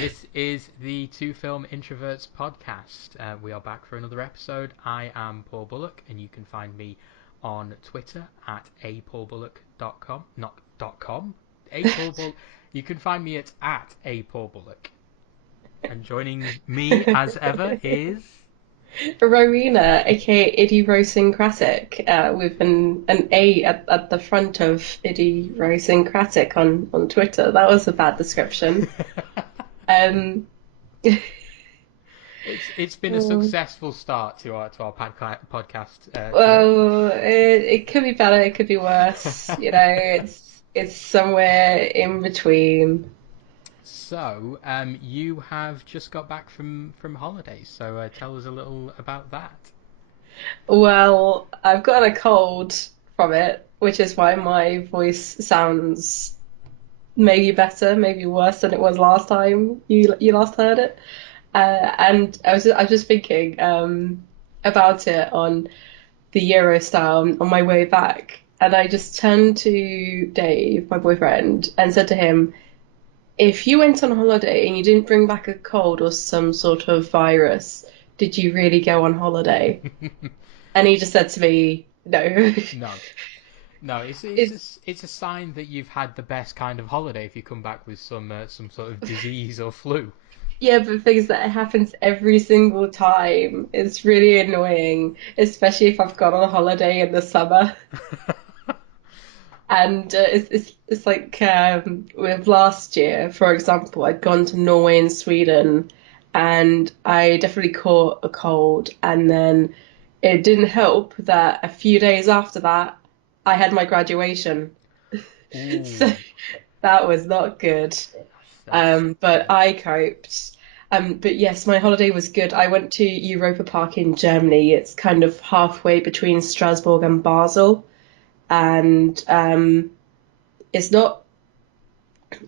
This is the Two Film Introverts podcast. We are back for another episode. I am Paul Bullock, and you can find me on Twitter at apaulbullock.com. Not .com. You can find me at apaulbullock. And joining me, as ever, is... Rowena, aka idiosyncratic, with an A at the front of idiosyncratic on Twitter. That was a bad description. Um, It's been a successful start to our podcast today. well, it could be better, it could be worse. It's somewhere in between. So, you have just got back from holidays, so tell us a little about that. Well, I've got a cold from it, which is why my voice sounds maybe better, maybe worse than it was last time you last heard it. And I was just thinking about it on the Eurostar on my way back, and I just turned to Dave, my boyfriend, and said to him, "If you went on holiday and you didn't bring back a cold or some sort of virus, did you really go on holiday?" And he just said to me, "No." No, no, It's it's a sign that you've had the best kind of holiday if you come back with some sort of disease or flu. Yeah, but things that happens every single time. It's really annoying, especially if I've gone on holiday in the summer. And it's like with last year, for example, I'd gone to Norway and Sweden, and I definitely caught a cold. And then it didn't help that a few days after that, I had my graduation. So Ooh, that was not good. that's But I coped. But yes, my holiday was good. I went to Europa Park in Germany. It's kind of halfway between Strasbourg and Basel, and it's not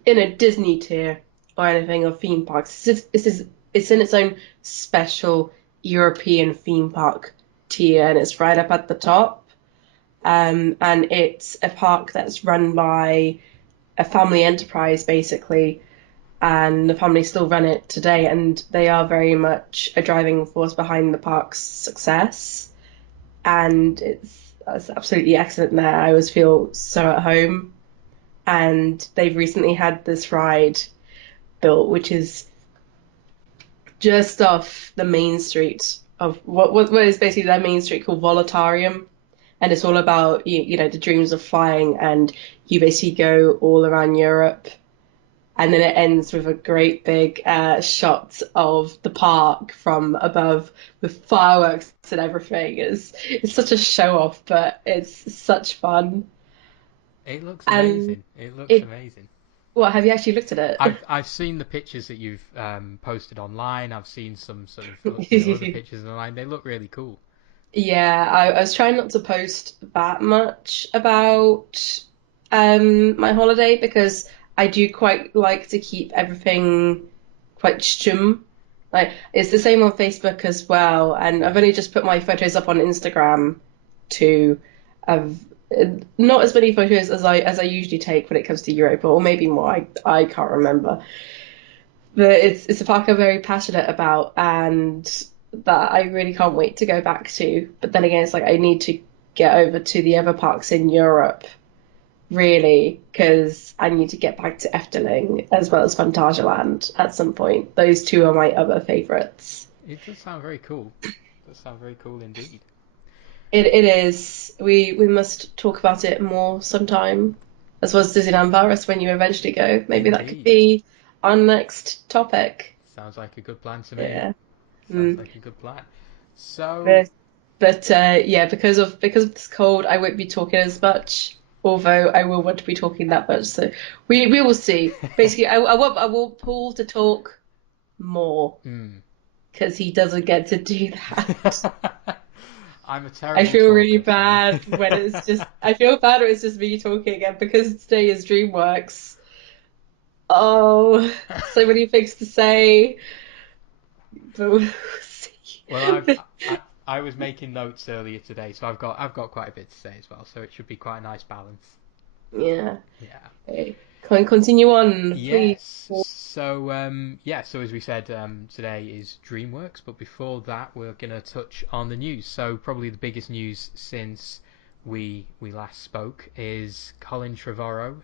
in a Disney tier or anything of theme parks. It's in its own special European theme park tier, and it's right up at the top. And it's a park that's run by a family enterprise, basically, and the family still run it today, and they are very much a driving force behind the park's success. And it's absolutely excellent there. I always feel so at home. And they've recently had this ride built, which is just off the main street of what is basically their main street called Volatarium. And it's all about the dreams of flying, and you basically go all around Europe, and then it ends with a great big shot of the park from above with fireworks and everything. It's such a show off, but it's such fun. it looks And amazing. It looks it, amazing. what have you actually looked at it? I've seen the pictures that you've posted online. I've seen some sort of other pictures online. They look really cool. Yeah, I was trying not to post that much about my holiday because I do quite like to keep everything quite stum. Like it's the same on Facebook as well, and I've only just put my photos up on Instagram too. Of not as many photos as I usually take when it comes to Europa, or maybe more. I can't remember. But it's a park I'm very passionate about, and that I really can't wait to go back to. But then again, it's like I need to get over to the other parks in Europe, really, because I need to get back to Efteling as well as Phantasialand at some point. Those two are my other favourites. It does sound very cool. It does sound very cool indeed. It is. We must talk about it more sometime, as well as Disneyland Paris when you eventually go. Maybe that could Indeed. be our next topic. Sounds like a good plan to me. Yeah. Sounds Mm. like a good plan. So, But yeah, because of this cold, I won't be talking as much. Although I will want to be talking that much, so we will see. Basically, I want Paul to talk more hmm. because he doesn't get to do that. I'm a I terrible feel really talker, so. bad when it's just I feel bad when it's just me talking, and because today is DreamWorks. Oh, so many things to say, but we'll see. Well, I was making notes earlier today, so I've got quite a bit to say as well. So it should be quite a nice balance. Yeah. Yeah. Okay. Can we continue on, please? Yes. So as we said, today is DreamWorks, but before that, we're going to touch on the news. So probably the biggest news since we last spoke is Colin Trevorrow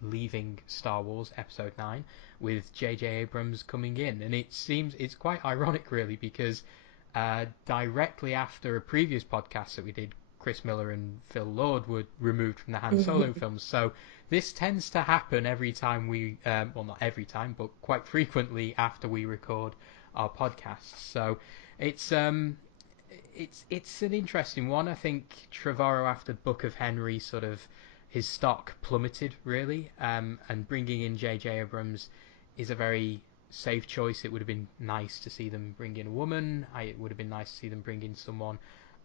leaving Star Wars Episode 9 with J.J. Abrams coming in, and it seems it's quite ironic, really, because directly after a previous podcast that we did, Chris Miller and Phil Lord were removed from the Han Solo films. So this tends to happen every time we, well, not every time, but quite frequently after we record our podcasts. So it's um, it's an interesting one. I think Trevorrow after Book of Henry sort of his stock plummeted really, and bringing in J.J. Abrams is a very safe choice. It would have been nice to see them bring in a woman. It would have been nice to see them bring in someone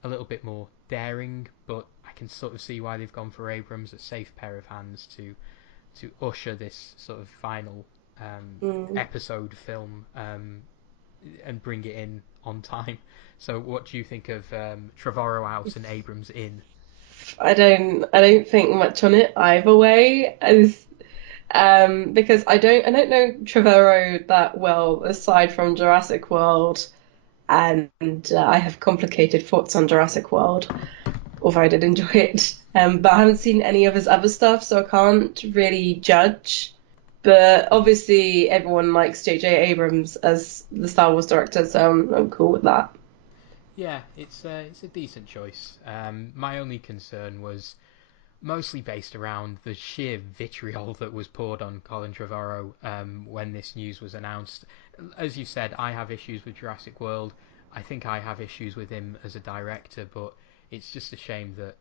a little bit more daring, but I can sort of see why they've gone for Abrams, a safe pair of hands to usher this sort of final Mm. episode film and bring it in on time. So, what do you think of Trevorrow out and Abrams in? I don't think much on it either way, because I don't know Trevorrow that well aside from Jurassic World, and I have complicated thoughts on Jurassic World, although I did enjoy it. But I haven't seen any of his other stuff, so I can't really judge. But obviously, everyone likes J.J. Abrams as the Star Wars director, so I'm cool with that. Yeah, it's a decent choice. My only concern was mostly based around the sheer vitriol that was poured on Colin Trevorrow when this news was announced. As you said, I have issues with Jurassic World. I think I have issues with him as a director, but it's just a shame that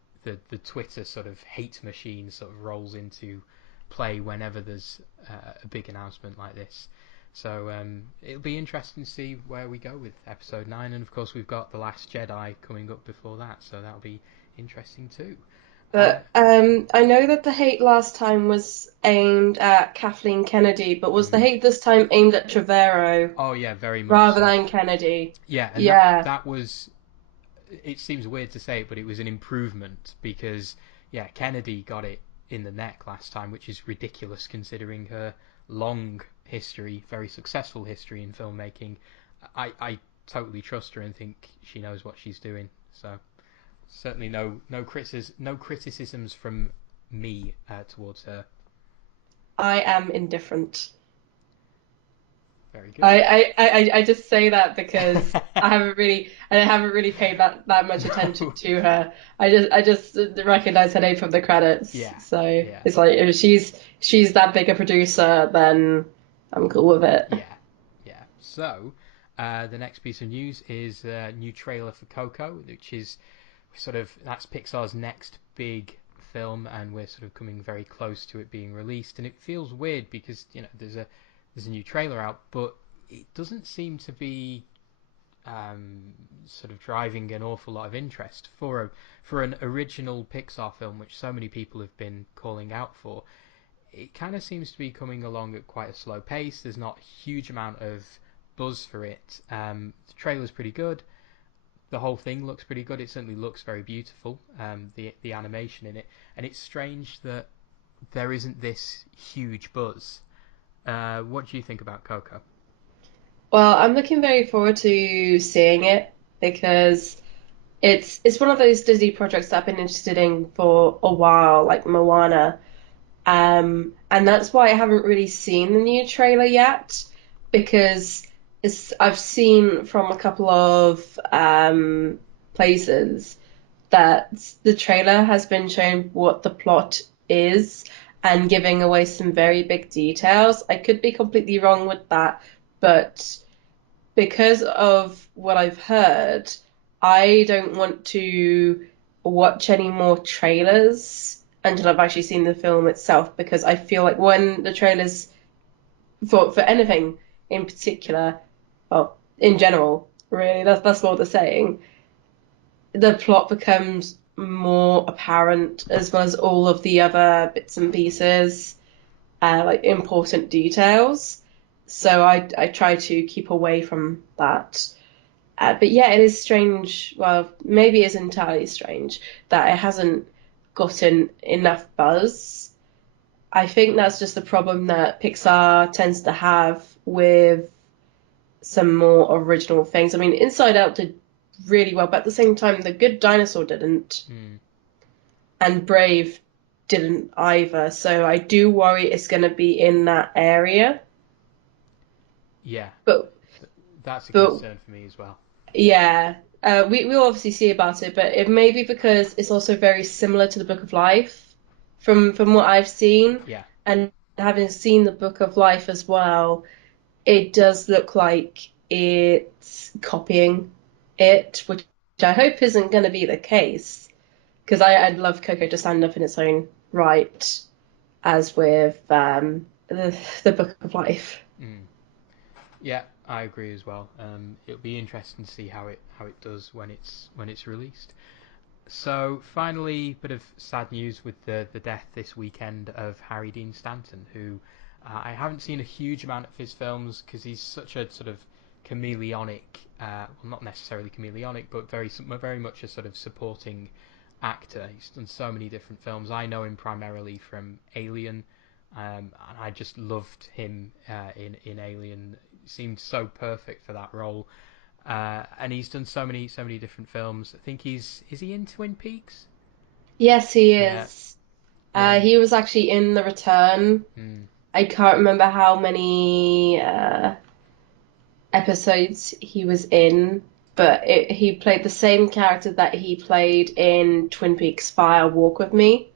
the Twitter sort of hate machine sort of rolls into play whenever there's a big announcement like this. So it'll be interesting to see where we go with Episode 9, and of course we've got The Last Jedi coming up before that, so that'll be interesting too. Uh, But I know that the hate last time was aimed at Kathleen Kennedy, but was the mm. hate this time aimed at Trevorrow Oh yeah, very much rather so. than Kennedy? Yeah, and Yeah. that was. It seems weird to say it, but it was an improvement because yeah, Kennedy got it in the neck last time, which is ridiculous considering her long history, very successful history in filmmaking. I totally trust her and think she knows what she's doing. So certainly no criticisms from me towards her. I am indifferent. Very good. I just say that because I haven't really paid that much attention No. to her. I just recognize her name from the credits. Yeah. So Yeah. it's like if she's that big a producer, then I'm cool with it. Yeah, yeah. So, the next piece of news is a new trailer for Coco, which is sort of that's Pixar's next big film, and we're sort of coming very close to it being released. And it feels weird because there's a new trailer out, but it doesn't seem to be sort of driving an awful lot of interest for an original Pixar film, which so many people have been calling out for. It kind of seems to be coming along at quite a slow pace. There's not a huge amount of buzz for it. The trailer's pretty good. The whole thing looks pretty good. It certainly looks very beautiful. The animation in it, and it's strange that there isn't this huge buzz. What do you think about Coco? Well, I'm looking very forward to seeing it because it's one of those Disney projects that I've been interested in for a while, like Moana. And that's why I haven't really seen the new trailer yet because I've seen from a couple of places that the trailer has been shown what the plot is and giving away some very big details. I could be completely wrong with that, but because of what I've heard, I don't want to watch any more trailers until I've actually seen the film itself because I feel like when the trailers for anything in particular, well, in general, really, that's what they're saying, the plot becomes more apparent as well as all of the other bits and pieces, like important details. So I try to keep away from that. But yeah, it is strange. Well, maybe it's entirely strange that it hasn't gotten enough buzz. I think that's just the problem that Pixar tends to have with some more original things. I mean, Inside Out did really well, but at the same time, The Good Dinosaur didn't, Mm, and Brave didn't either. So I do worry it's going to be in that area. yeah, But that's a but concern for me as well. yeah, we'll obviously see about it, but it may be because it's also very similar to the Book of Life from what I've seen, Yeah, and having seen the Book of Life as well, it does look like it's copying it, which I hope isn't going to be the case, because I'd love Coco to stand up in its own right, as with the Book of Life. mm, yeah, I agree as well. It'll be interesting to see how it does when it's released. So finally, bit of sad news with the death this weekend of Harry Dean Stanton, who I haven't seen a huge amount of his films because he's such a sort of chameleonic, well, not necessarily chameleonic, but very much a sort of supporting actor. He's done so many different films. I know him primarily from Alien, and I just loved him in Alien. He seemed so perfect for that role. And he's done so many different films. I think is he in Twin Peaks? Yes, he Yeah, is. yeah, He was actually in The Return. mm, I can't remember how many episodes he was in, but he played the same character that he played in Twin Peaks Fire Walk with Me.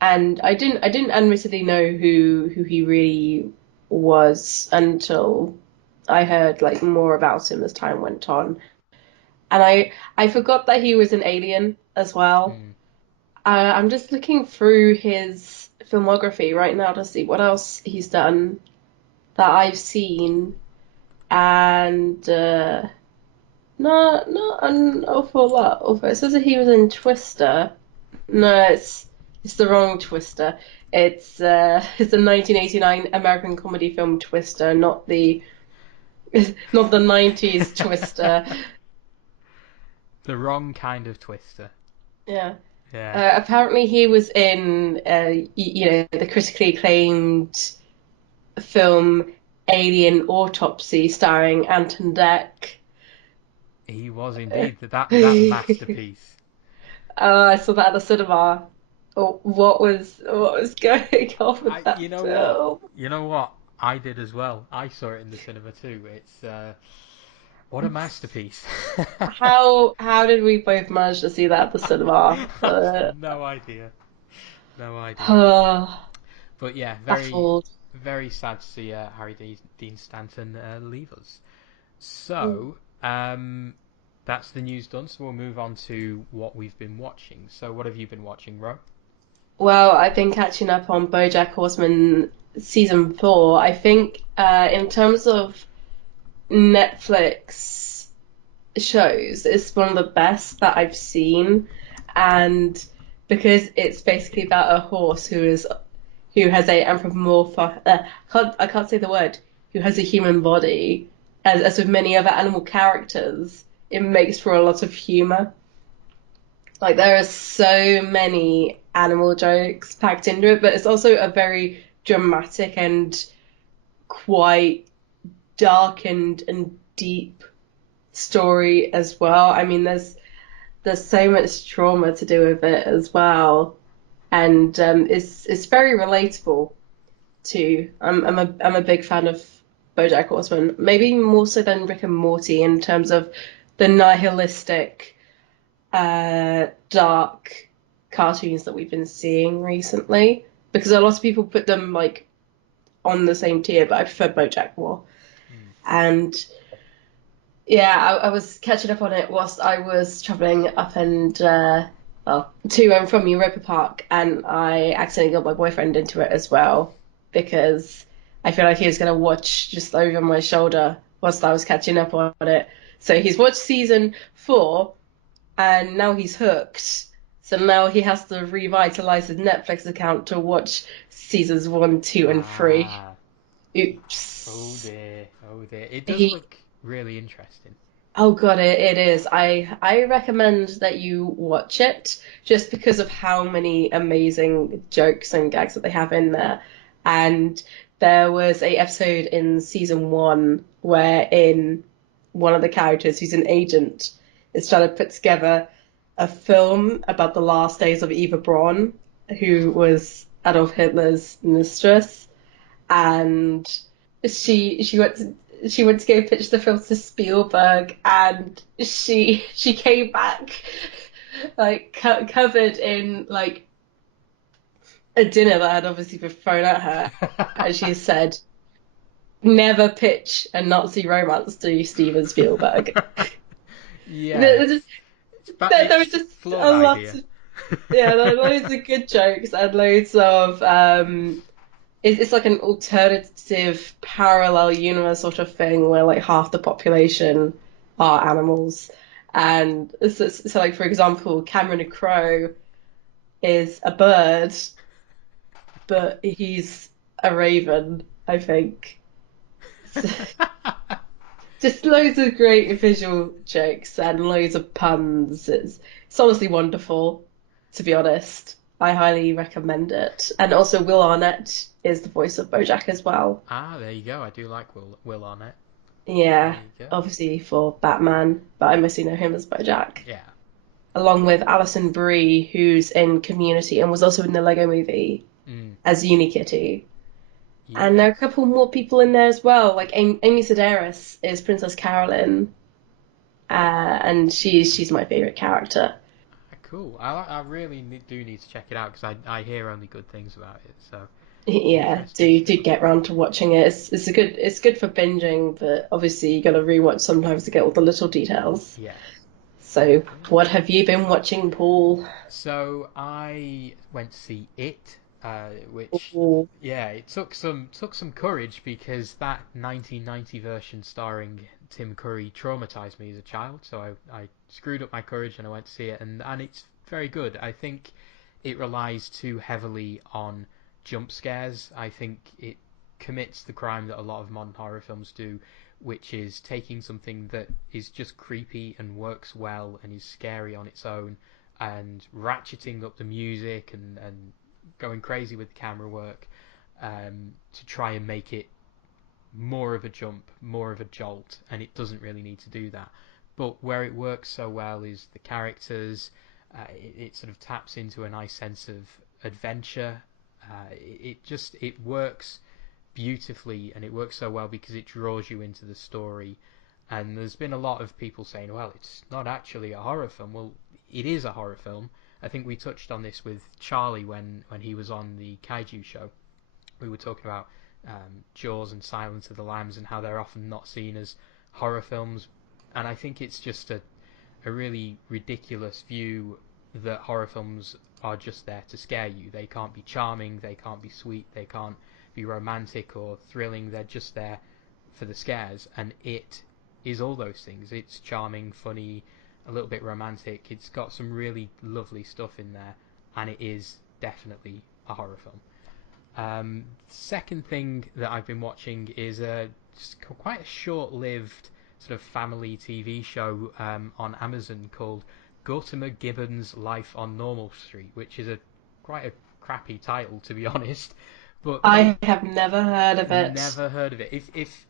And I didn't admittedly know who he really was until I heard like more about him as time went on. And I forgot that he was an alien as well. mm. I'm just looking through his filmography right now to see what else he's done that I've seen, and not an awful lot. Although it says that he was in Twister. No, it's the wrong Twister. It's the 1989 American comedy film Twister, not the not the 90s Twister. The wrong kind of Twister. Yeah. Yeah, Apparently he was in the critically acclaimed film Alien Autopsy starring Anton Deck. he was indeed that masterpiece. I saw that at the cinema. Oh, what was going on with I, that you know what, film? you know what, I did as well. I saw it in the cinema too. It's what a masterpiece. How did we both manage to see that at the cinema? I've no idea, no idea. Uh, But yeah, baffled. very sad to see Dean Stanton leave us. Mm. So, that's the news done. So we'll move on to what we've been watching. So, what have you been watching, Ro? Well, I've been catching up on BoJack Horseman season 4. I think in terms of Netflix shows, it's one of the best that I've seen, and because it's basically about a horse who has a I can't say the word, who has a human body, as with many other animal characters, it makes for a lot of humor. Like there are so many animal jokes packed into it, but it's also a very dramatic and quite dark and deep story as well. I mean, there's so much trauma to do with it as well, and it's very relatable too. I'm a big fan of BoJack Horseman, maybe more so than Rick and Morty in terms of the nihilistic, dark cartoons that we've been seeing recently. Because a lot of people put them like on the same tier, but I prefer BoJack more. Mm. And yeah, I was catching up on it whilst I was traveling up and to and from Europa Park, and I accidentally got my boyfriend into it as well because I feel like he was going to watch just over my shoulder whilst I was catching up on it. So he's watched season 4, and now he's hooked. So now he has to revitalize his Netflix account to watch seasons 1, 2, and 3. Ah, Oops. oh dear. It does He look really interesting. Oh God, it is. I recommend that you watch it just because of how many amazing jokes and gags that they have in there. And there was a episode in season one wherein one of the characters, who's an agent, is trying to put together a film about the last days of Eva Braun, who was Adolf Hitler's mistress, and she went to go pitch the film to Spielberg, and she came back like covered in like a dinner that had obviously been thrown at her, and she said, "Never pitch a Nazi romance to Steven Spielberg." Yeah, There, there were it's just flawed a lot idea. of yeah, there were loads of good jokes and loads of it's like an alternative parallel universe sort of thing where like half the population are animals. And so like for example, Cameron Crowe is a bird, but he's a raven, I think. So, just loads of great visual jokes and loads of puns. It's honestly wonderful, to be honest. I highly recommend it. And also Will Arnett is the voice of BoJack as well. Ah, there you go. I do like Will Arnett. There Yeah, you go. obviously for Batman, but I mostly know him as BoJack, Yeah. along with Alison Brie, who's in Community and was also in the Lego Movie Mm. as Unikitty. And there are a Yes. couple more people in there as well, like Amy Sedaris is Princess Carolyn, and she's my favorite character. Ah, cool. I really do need to check it out because I hear only good things about it. So Yeah, interesting do stuff. get round to watching it. It's good for binging, but obviously you got to rewatch sometimes to get all the little details. Yes. So, Cool. what have you been watching, Paul? So I went to see it, which Ooh. yeah, it took some courage because that 1990 version starring Tim Curry traumatized me as a child. So I screwed up my courage and I went to see it, and it's very good. I think it relies too heavily on jump scares. I think it commits the crime that a lot of modern horror films do, which is taking something that is just creepy and works well and is scary on its own and ratcheting up the music and going crazy with the camera work to try and make it more of a jump, more of a jolt, and it doesn't really need to do that. But where it works so well is the characters. It sort of taps into a nice sense of adventure. It works beautifully, and it works so well because it draws you into the story. And there's been a lot of people saying, well, it's not actually a horror film. Well, it is a horror film. I think we touched on this with Charlie when he was on the Kaiju show. We were talking about Jaws and Silence of the Lambs and how they're often not seen as horror films. And I think it's just a really ridiculous view that horror films are just there to scare you. They can't be charming, they can't be sweet, they can't be romantic or thrilling. They're just there for the scares, and it is all those things. It's charming, funny, a little bit romantic. It's got some really lovely stuff in there, and it is definitely a horror film. Second thing that I've been watching is quite a short-lived sort of family TV show on Amazon called Gautama Gibbon's Life on Normal Street, which is a quite a crappy title to be honest. But I have never heard of it. never heard of it. If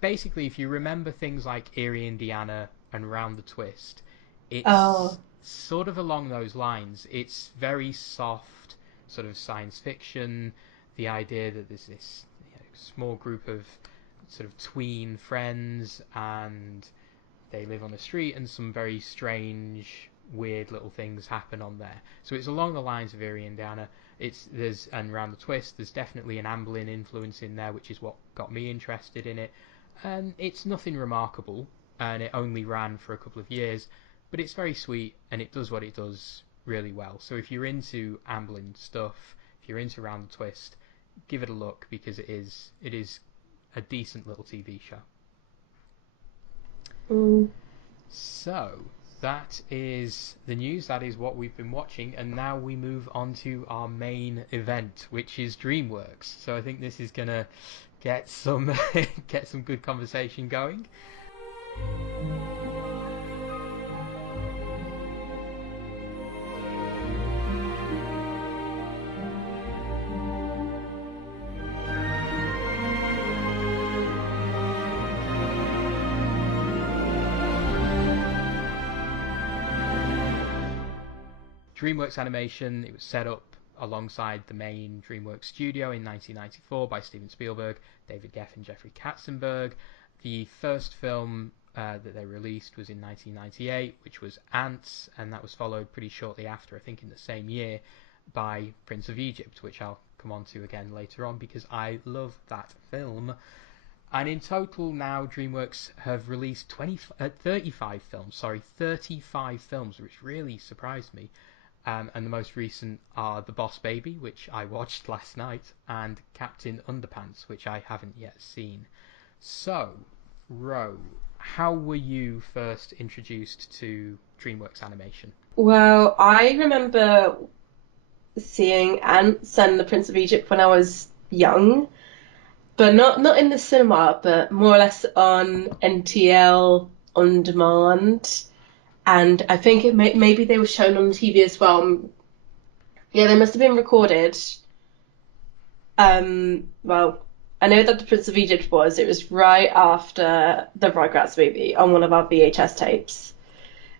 basically if you remember things like Erie, Indiana, and Round the Twist, it's Oh, sort of along those lines. It's very soft, sort of science fiction. The idea that there's this small group of sort of tween friends and they live on the street and some very strange, weird little things happen on there. So it's along the lines of Erie, Indiana. There's and Round the Twist. There's definitely an Amblin influence in there, which is what got me interested in it. And it's nothing remarkable, and it only ran for a couple of years, but it's very sweet and it does what it does really well. So if you're into Amblin stuff, if you're into Round the Twist, give it a look because it is a decent little TV show. mm. So that is the news. That is what we've been watching, and now we move on to our main event, which is DreamWorks. So I think this is gonna get some get some good conversation going. DreamWorks Animation. It was set up alongside the main DreamWorks studio in 1994 by Steven Spielberg, David Geffen, and Jeffrey Katzenberg. The first film that they released was in 1998, which was Ants, and that was followed pretty shortly after, I think in the same year, by Prince of Egypt, which I'll come on to again later on because I love that film. And in total now, DreamWorks have released 35 films. Sorry, 35 films, which really surprised me. And the most recent are The Boss Baby, which I watched last night, and Captain Underpants, which I haven't yet seen. So, Roe, how were you first introduced to DreamWorks Animation? Well, I remember seeing Ants and The Prince of Egypt when I was young, but not in the cinema, but more or less on NTL on demand. And I think maybe they were shown on TV as well. Yeah, they must have been recorded. Well, I know that The Prince of Egypt was. It was right after the Rugrats movie on one of our VHS tapes.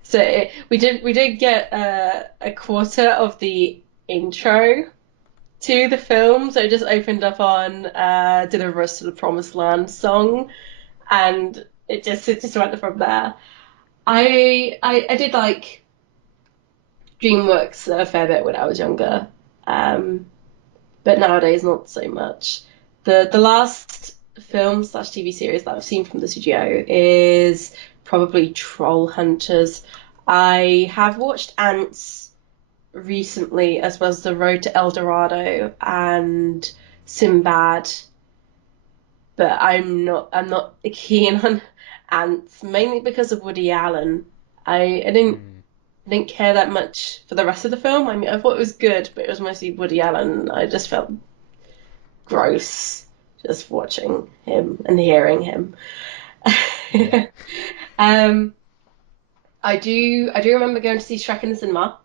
So we did get a quarter of the intro to the film. So it just opened up on "Did a Rush to the Promised Land" song, and it just went from there. I did like DreamWorks a fair bit when I was younger, um, but nowadays not so much. The last film slash TV series that I've seen from the studio is probably Troll Hunters. I have watched Ants recently, as well as The Road to El Dorado and Sinbad, but I'm not keen on Ants, mainly because of Woody Allen. I didn't care that much for the rest of the film. I mean, I thought it was good, but it was mostly Woody Allen. I just felt gross just watching him and hearing him. Yeah. um, I do remember going to see Shrek in the cinema,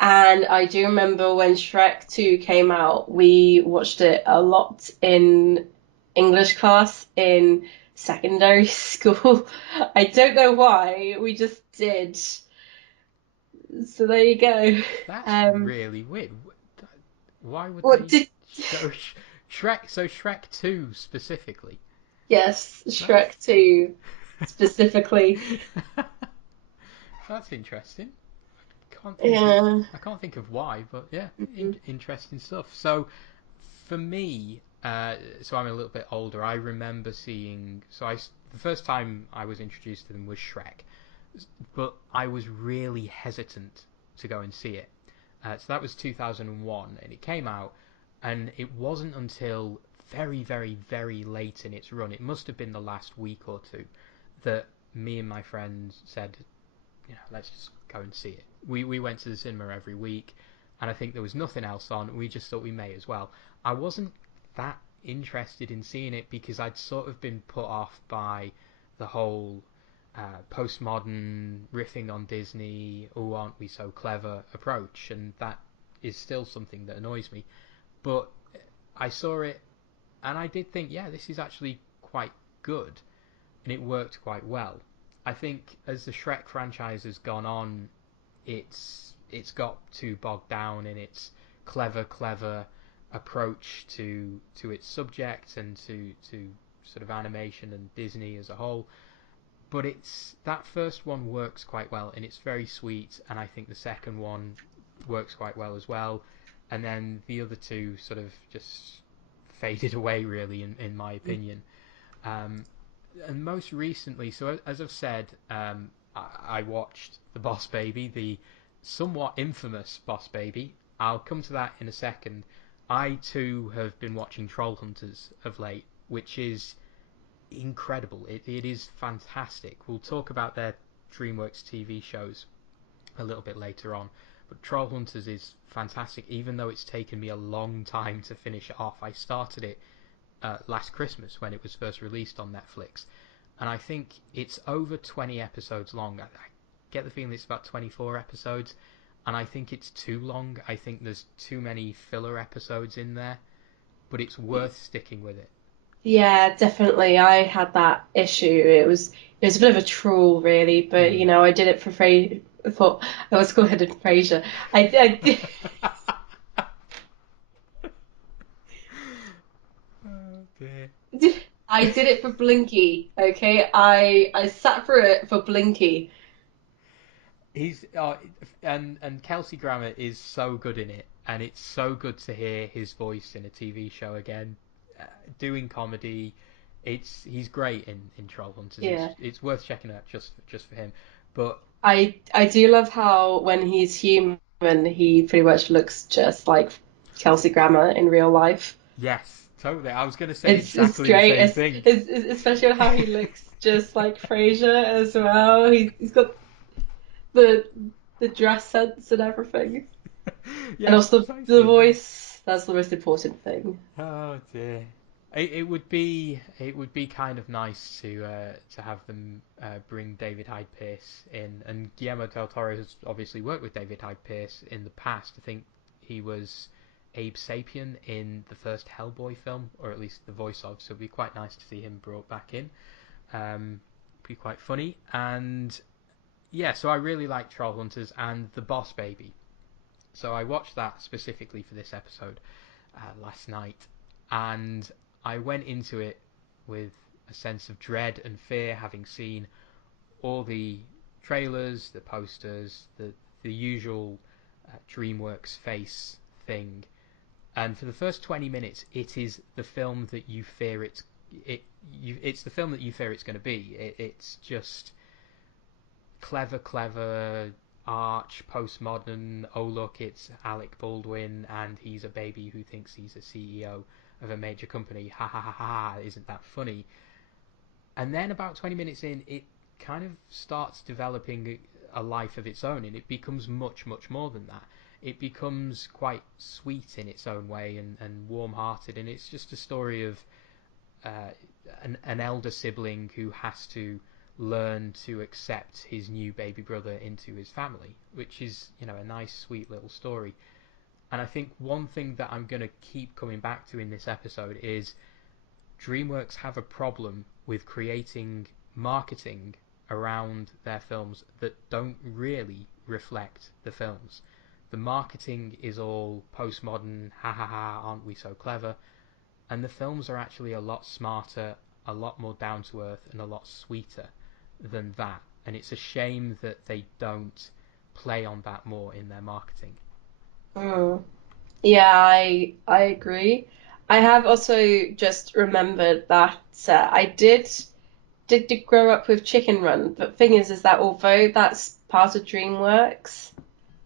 and I do remember when Shrek 2 came out, we watched it a lot in English class in secondary school. I don't know why, we just did. So there you go. That's Um, really weird. Why would what they did show Shrek? So Shrek 2 specifically. Yes, That's Shrek 2 specifically. that's interesting. Can't think of Yeah. I can't think of why, but yeah, interesting stuff. So for me, so I'm a little bit older. I remember seeing. The first time I was introduced to them was Shrek, but I was really hesitant to go and see it. So that was 2001, and it came out, and it wasn't until very, very, very late in its run. It must have been the last week or two that me and my friends said, let's just go and see it. We went to the cinema every week, and I think there was nothing else on. We just thought we may as well. I wasn't that interested in seeing it because I'd sort of been put off by the whole postmodern riffing on Disney, oh aren't we so clever approach, and that is still something that annoys me. But I saw it and I did think, yeah, this is actually quite good, and it worked quite well. I think as the Shrek franchise has gone on, it's got too bogged down in its clever approach to its subject and to sort of animation and Disney as a whole. But it's that first one works quite well, and it's very sweet, and I think the second one works quite well as well. And then the other two sort of just faded away, really, in my opinion. Um, and most recently, so as I've said, I watched The Boss Baby, the somewhat infamous Boss Baby. I'll come to that in a second. I too have been watching Troll Hunters of late, which is incredible. It is fantastic. We'll talk about their DreamWorks TV shows a little bit later on. But Troll Hunters is fantastic, even though it's taken me a long time to finish it off. I started it last Christmas when it was first released on Netflix, and I think it's over 20 episodes long. I get the feeling it's about 24 episodes, and I think it's too long. I think there's too many filler episodes in there, but it's worth sticking with it. Yeah, definitely. I had that issue. It was a bit of a trawl, really, but Mm. I did it for I was called Frasier. I Oh dear. I did it for Blinky. Okay, I sat through it for Blinky. He's and Kelsey Grammer is so good in it, and it's so good to hear his voice in a TV show again, doing comedy. He's great in Trollhunters. Yeah. It's worth checking out just for him. But I do love how when he's human, he pretty much looks just like Kelsey Grammer in real life. yes, totally. I was going to say It's exactly the great, same thing. especially how he looks just like Frasier as well. He's got the the dress sense and everything, and Yeah, also the precisely. Yeah. voice. That's the most important thing. Oh dear. It would be kind of nice to have them bring David Hyde Pierce in, and Guillermo del Toro has obviously worked with David Hyde Pierce in the past. I think he was Abe Sapien in the first Hellboy film, or at least the voice of. So it'd be quite nice to see him brought back in. Be quite funny, and yeah. So I really like Trollhunters and The Boss Baby. So I watched that specifically for this episode last night, and I went into it with a sense of dread and fear, having seen all the trailers, the posters, the usual DreamWorks face thing. And for the first 20 minutes, it is the film that you fear it's the film that you fear it's going to be. It's just clever, arch, postmodern. Oh look, it's Alec Baldwin, and he's a baby who thinks he's a CEO of a major company. Ha ha ha ha! Isn't that funny? And then about 20 minutes in, it kind of starts developing a life of its own, and it becomes much more than that. It becomes quite sweet in its own way and warm-hearted, and it's just a story of uh, an elder sibling who has to learn to accept his new baby brother into his family, which is, a nice, sweet little story. And I think one thing that I'm going to keep coming back to in this episode is DreamWorks have a problem with creating marketing around their films that don't really reflect the films. The marketing is all postmodern, ha ha ha, aren't we so clever? And the films are actually a lot smarter, a lot more down to earth, and a lot sweeter than that. And it's a shame that they don't play on that more in their marketing. Mm. Yeah, I agree. I have also just remembered that I did grow up with Chicken Run, but thing is that although that's part of DreamWorks,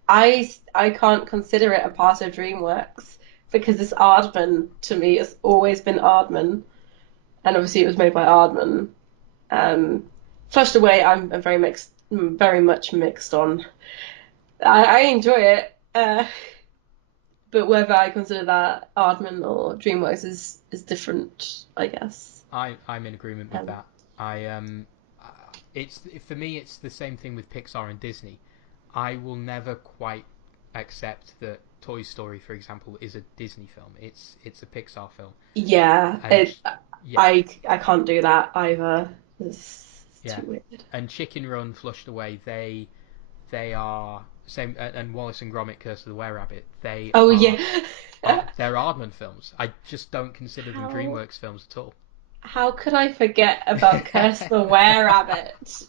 I can't consider it a part of DreamWorks because it's Aardman to me. It's always been Aardman, and obviously it was made by Aardman. Um, Flushed Away, I'm very mixed, very much mixed on. I enjoy it, but whether I consider that Aardman or DreamWorks is different, I guess. I'm in agreement with Um, that. I it's for me it's the same thing with Pixar and Disney. I will never quite accept that Toy Story, for example, is a Disney film. It's a Pixar film, yeah, and yeah, I can't do that either. It's yeah, too weird. and Chicken Run, Flushed Away, they are same, and Wallace and Gromit: Curse of the Were Rabbit. Oh yeah. They're Aardman films. I just don't consider them How DreamWorks films at all. how could I forget about Curse the Were-Rabbit?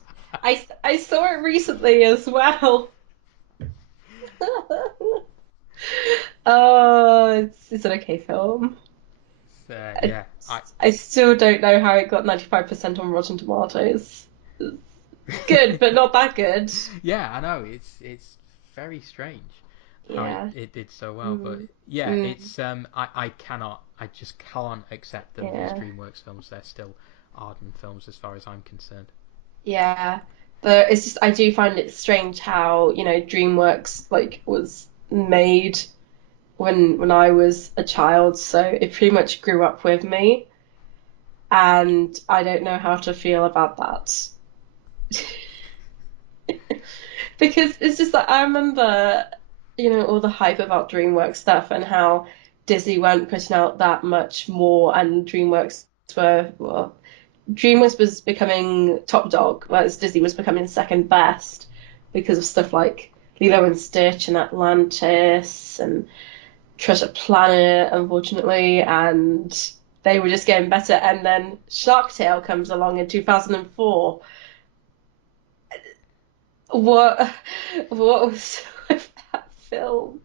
I saw it recently as well. Oh, it's an okay film. I, Yeah, I I still don't know how it got 95% on Rotten Tomatoes. It's good, but not that good. yeah, I know it's very strange how Yeah. it did so well, but Mm. yeah, Mm. it's I just can't accept them as Yeah. DreamWorks films. They're still Arden films as far as I'm concerned. Yeah. But it's just I do find it strange how, DreamWorks like was made when I was a child, so it pretty much grew up with me, and I don't know how to feel about that. Because it's just like I remember, all the hype about DreamWorks stuff and how Disney weren't putting out that much more, and DreamWorks were, well, DreamWorks was becoming top dog, whereas Disney was becoming second best because of stuff like Lilo and Stitch and Atlantis and Treasure Planet, unfortunately, and they were just getting better. And then Shark Tale comes along in 2004. What, what was with that film?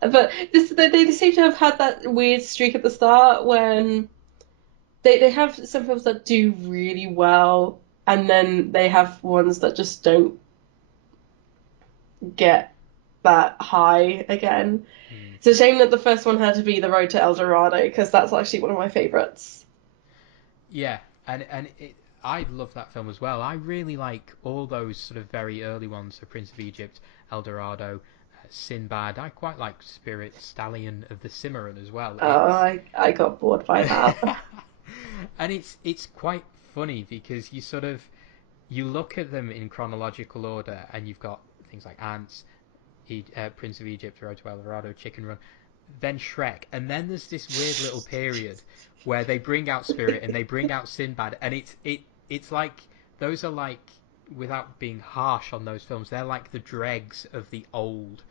But they seem to have had that weird streak at the start when they have some films that do really well, and then they have ones that just don't get that high again. Mm. It's a shame that the first one had to be The Road to El Dorado because that's actually one of my favorites. Yeah, I love that film as well. I really like all those sort of very early ones, so Prince of Egypt, El Dorado, Sinbad. I quite like Spirit Stallion of the Cimarron as well. Oh, It's I got bored by that. and it's quite funny because you sort of you look at them in chronological order, and you've got things like Ants, Prince of Egypt, Road to El Dorado, Chicken Run, then Shrek, and then there's this weird little period where they bring out Spirit and they bring out Sinbad, and it's like those are like, without being harsh on those films, they're like the dregs of the old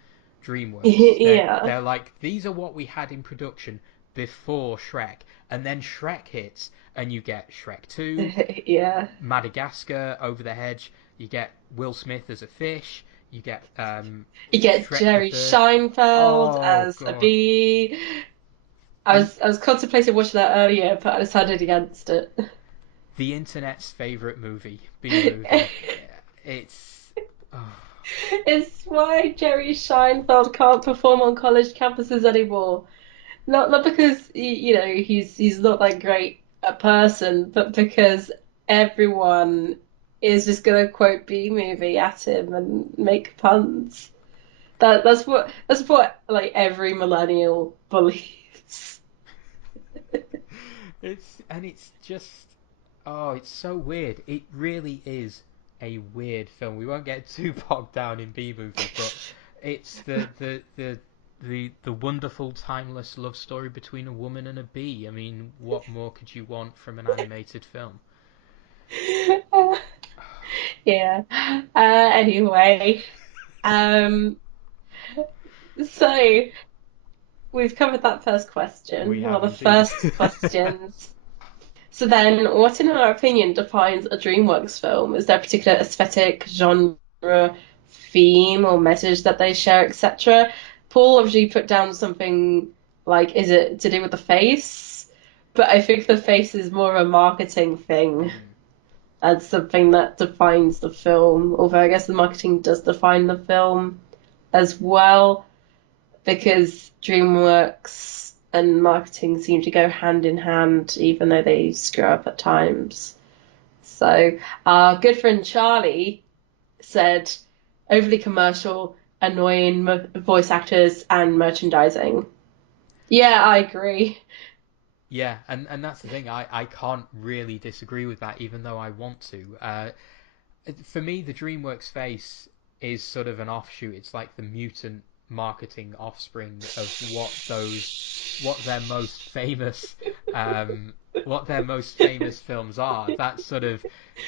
DreamWorks. Yeah, They're like, these are what we had in production before Shrek, and then Shrek hits, and you get Shrek 2, yeah. Madagascar, Over the Hedge. You get Will Smith as a fish. You get You get Shrek the Jerry Third. Scheinfeld Oh as a god, bee. the I was contemplating watching that earlier, but I decided against it. the internet's favorite movie, B movie. It's oh, It's why Jerry Scheinfeld can't perform on college campuses anymore. Not because he's not that great a person, but because everyone is just gonna quote B movie at him and make puns. That's what like every millennial believes. it's just oh, it's so weird. It really is a weird film. We won't get too bogged down in B movie, but it's the wonderful timeless love story between a woman and a bee. I mean, what more could you want from an animated film? Yeah. Anyway, um, so we've covered that first We question, or have the indeed. first questions. So then, what, in our opinion, defines a DreamWorks film? Is there a particular aesthetic, genre, theme, or message that they share, etc.? Paul obviously put down something like, is it to do with the face? But I think the face is more of a marketing thing Mm. and something that defines the film. Although I guess the marketing does define the film as well, because DreamWorks and marketing seem to go hand in hand, even though they screw up at times. So, our good friend Charlie said overly commercial, annoying voice actors, and merchandising. Yeah, I agree. Yeah, and that's the thing. I can't really disagree with that, even though I want to. For me, the DreamWorks face is sort of an offshoot. It's like the mutant marketing offspring of what their most famous, um, what their most famous films are. That's sort of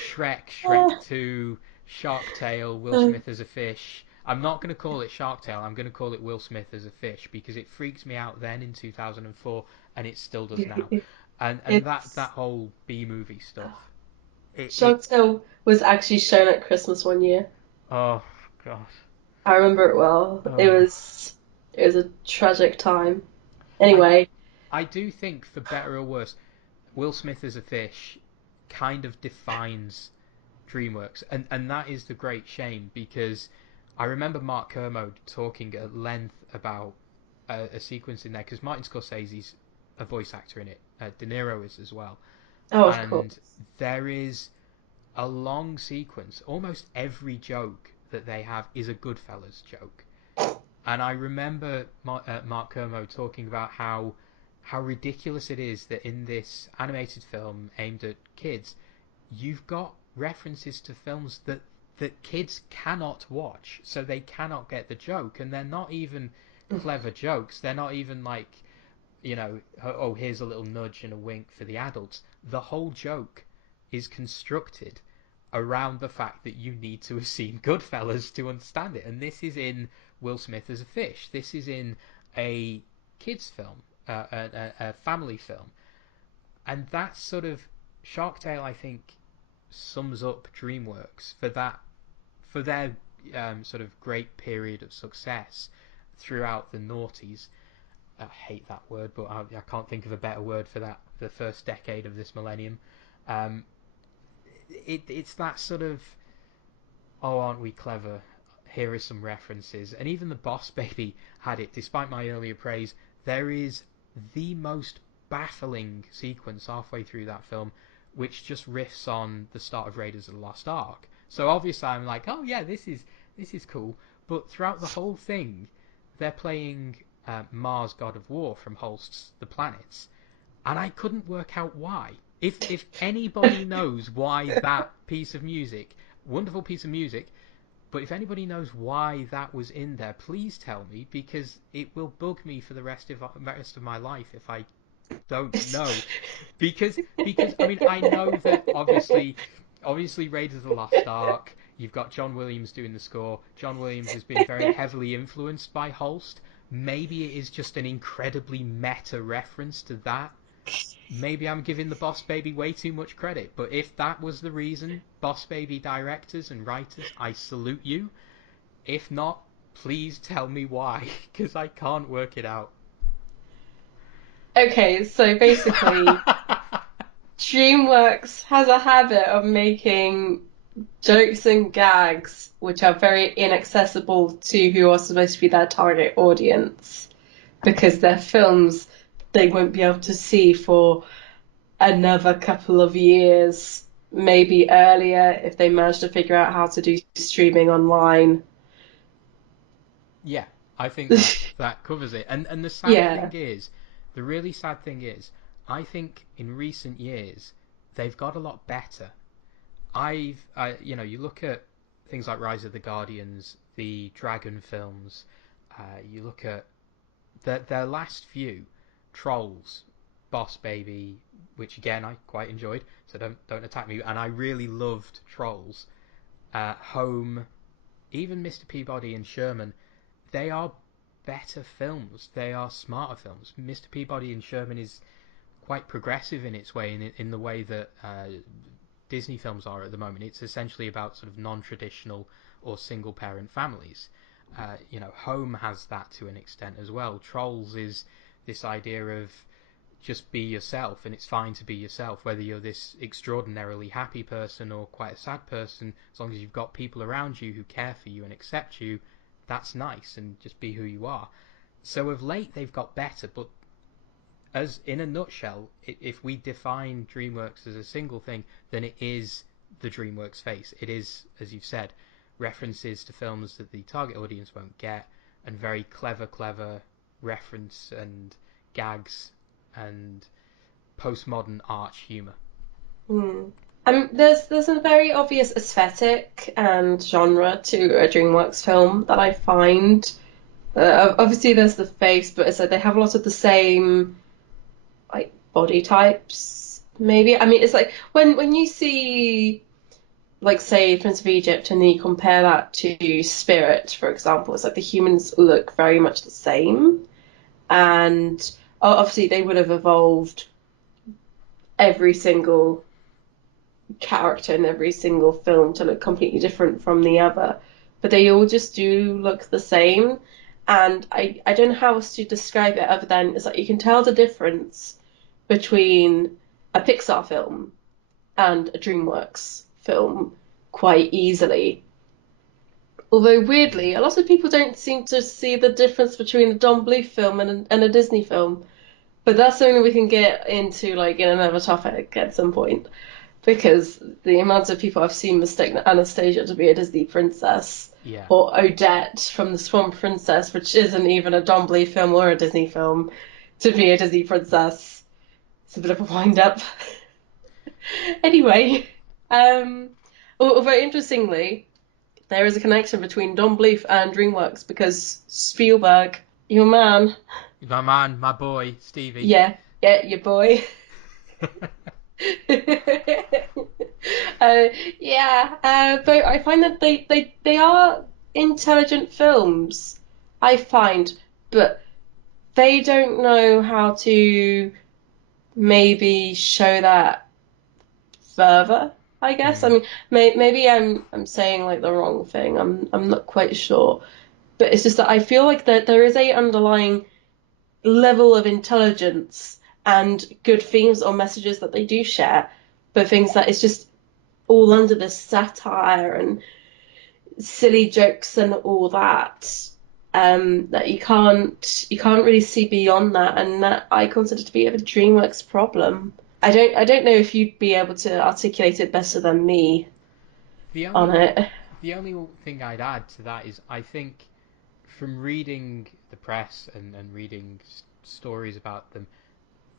Shrek, Shrek Uh, 2, Shark Tale, Will Smith as a fish. I'm not going to call it Shark Tale. I'm going to call it Will Smith as a fish because it freaks me out then in 2004, and it still does now. And that it's whole B movie stuff. It Shark Tale was actually shown at Christmas one year. oh god. I remember it well. Oh. It was a tragic time. I Anyway, I do think, for better or worse, Will Smith as a fish kind of defines DreamWorks, and that is the great shame because I remember Mark Kermode talking at length about a sequence in there because Martin Scorsese's a voice actor in it, De Niro is as well, oh, of and course. there is a long sequence. Almost every joke that they have is a Goodfellas joke. And I remember Mark Kermode talking about how ridiculous it is that in this animated film aimed at kids, you've got references to films that kids cannot watch, so they cannot get the joke, and they're not even clever jokes. They're not even like oh, here's a little nudge and a wink for the adults. The whole joke is constructed around the fact that you need to have seen Goodfellas to understand it. And this is in Will Smith as a fish. This is in a kids film, a family film. And that sort of Shark Tale, I think, sums up DreamWorks for their sort of great period of success throughout the noughties. I hate that word, but I can't think of a better word for that. The first decade of this millennium. Um, it's that sort of, oh, aren't we clever? Here are some references, and even the Boss Baby had it. Despite my earlier praise, there is the most baffling sequence halfway through that film, which just riffs on the start of Raiders of the Lost Ark. So obviously, I'm like, oh yeah, this is cool. But throughout the whole thing, they're playing Mars, God of War from Holst's The Planets, and I couldn't work out why. If anybody knows why that piece of music, wonderful piece of music, but if anybody knows why that was in there, please tell me, because it will bug me for the rest of my life if I don't know. Because I mean, I know that obviously Raiders of the Lost Ark, you've got John Williams doing the score. John Williams has been very heavily influenced by Holst. Maybe it is just an incredibly meta reference to that. Maybe I'm giving the Boss Baby way too much credit, but if that was the reason, Boss Baby directors and writers, I salute you. If not, please tell me why, because I can't work it out. Okay, so basically, DreamWorks has a habit of making jokes and gags which are very inaccessible to who are supposed to be their target audience because they're films they won't be able to see for another couple of years, maybe earlier if they manage to figure out how to do streaming online. Yeah, I think that covers it. And Yeah. the really sad thing is, I think in recent years they've got a lot better. You look at things like Rise of the Guardians, the Dragon films. You look at their last few, Trolls, Boss Baby, which again I quite enjoyed. So don't attack me. And I really loved Trolls. Home, even Mr. Peabody and Sherman, they are better films. They are smarter films. Mr. Peabody and Sherman is quite progressive in its way, in the way that Disney films are at the moment. It's essentially about sort of non-traditional or single-parent families. Home has that to an extent as well. Trolls is this idea of just be yourself, and it's fine to be yourself, whether you're this extraordinarily happy person or quite a sad person. As long as you've got people around you who care for you and accept you, that's nice, and just be who you are. So of late they've got better, but as in a nutshell, if we define DreamWorks as a single thing, then it is the DreamWorks face. It is, as you've said, references to films that the target audience won't get, and very clever reference and gags and postmodern arch humour. Hmm. There's a very obvious aesthetic and genre to a DreamWorks film that I find. Obviously, there's the face, but it's like they have a lot of the same like body types. Maybe I mean it's like when you see like say Prince of Egypt and then you compare that to Spirit, for example, it's like the humans look very much the same, and obviously they would have evolved every single character in every single film to look completely different from the other, but they all just do look the same. And I don't know how else to describe it other than it's like you can tell the difference between a Pixar film and a DreamWorks film quite easily. Although weirdly, a lot of people don't seem to see the difference between a Don Bluth film and a Disney film. But that's something we can get into like in another topic at some point. Because the amount of people I've seen mistake Anastasia to be a Disney princess, Yeah. or Odette from The Swamp Princess, which isn't even a Don Bluth film or a Disney film, to be a Disney princess. It's a bit of a wind up. Anyway, although interestingly, there is a connection between Don Bluth and DreamWorks because Spielberg, your man, My man, my boy, Stevie. Yeah, yeah, your boy. Yeah, but I find that they are intelligent films, I find, but they don't know how to maybe show that further, I guess. I Hmm. mean, maybe I'm saying like the wrong thing. I'm not quite sure, but it's just that I feel like that there is a underlying level of intelligence and good themes or messages that they do share, but things that it's just all under this satire and silly jokes and all that. That you can't really see beyond that, and that I consider to be a DreamWorks problem. I don't know if you'd be able to articulate it better than me The on only it. the only thing I'd add to that is I think from reading the press and reading stories about them,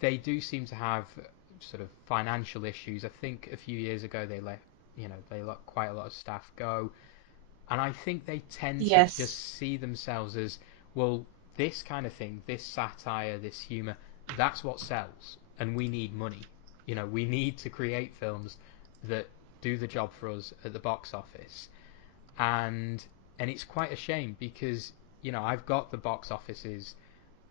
they do seem to have sort of financial issues. I think a few years ago they let quite a lot of staff go, and I think they tend to Yes. just see themselves as, well, this kind of thing, this satire, this humor, that's what sells, and we need money. We need to create films that do the job for us at the box office, and it's quite a shame because I've got the box offices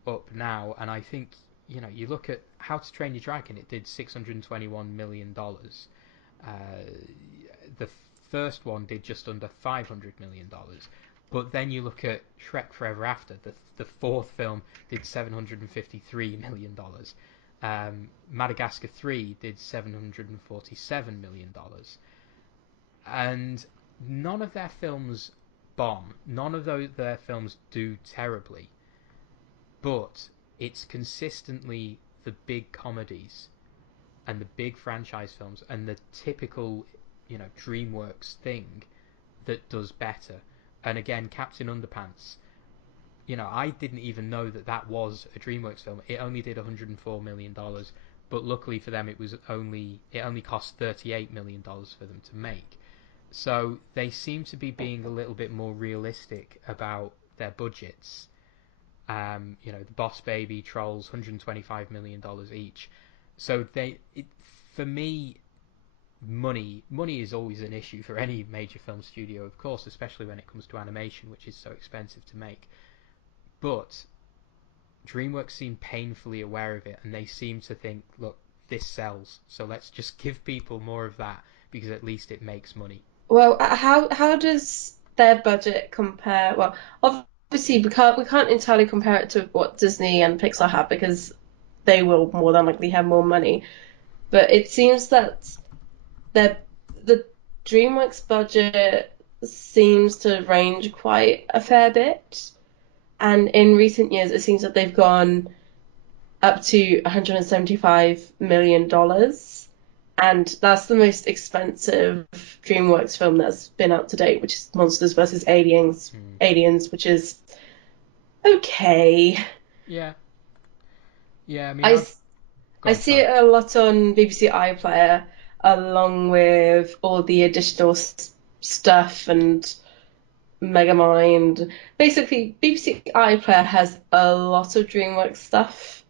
up now, and I think you look at How to Train Your Dragon, it did $621 million. The first one did just under $500 million. But then you look at Shrek Forever After, the fourth film did $753 million. Madagascar 3 did $747 million. And none of their films bomb. None of their films do terribly. But it's consistently the big comedies and the big franchise films and the typical, DreamWorks thing that does better. And again, Captain Underpants. I didn't even know that was a DreamWorks film. It only did $104 million, but luckily for them, it only cost $38 million for them to make. So they seem to be being a little bit more realistic about their budgets. The Boss Baby Trolls, $125 million each. So for me, money is always an issue for any major film studio, of course, especially when it comes to animation, which is so expensive to make. But DreamWorks seem painfully aware of it, and they seem to think, look, this sells, so let's just give people more of that because at least it makes money. Well, how does their budget compare? Well, obviously we can't entirely compare it to what Disney and Pixar have because they will more than likely have more money. But it seems that their the DreamWorks budget seems to range quite a fair bit, and in recent years it seems that they've gone up to $175 million, and that's the most expensive DreamWorks film that's been out to date, which is Monsters versus Aliens, Hmm. which is okay. Yeah, yeah. I mean, I, I've s- I gone. see Sorry. it a lot on BBC iPlayer, along with all the additional stuff and Megamind. Basically, BBC iPlayer has a lot of DreamWorks stuff.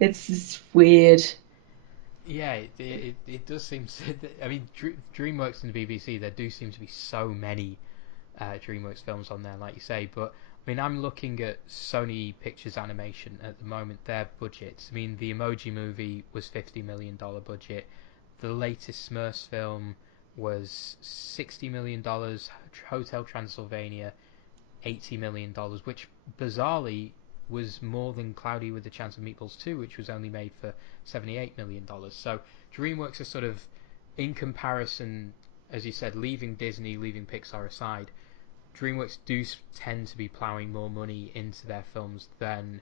It's just weird. Yeah, it does seem to. I mean, DreamWorks and the BBC, there do seem to be so many DreamWorks films on there, like you say. But I mean, I'm looking at Sony Pictures Animation at the moment. Their budgets. I mean, the Emoji Movie was $50 million budget. The latest Smurfs film was $60 million. Hotel Transylvania, $80 million, which bizarrely was more than Cloudy with a Chance of Meatballs 2, which was only made for $78 million. So DreamWorks are sort of, in comparison, as you said, leaving Disney, leaving Pixar aside, DreamWorks do tend to be ploughing more money into their films than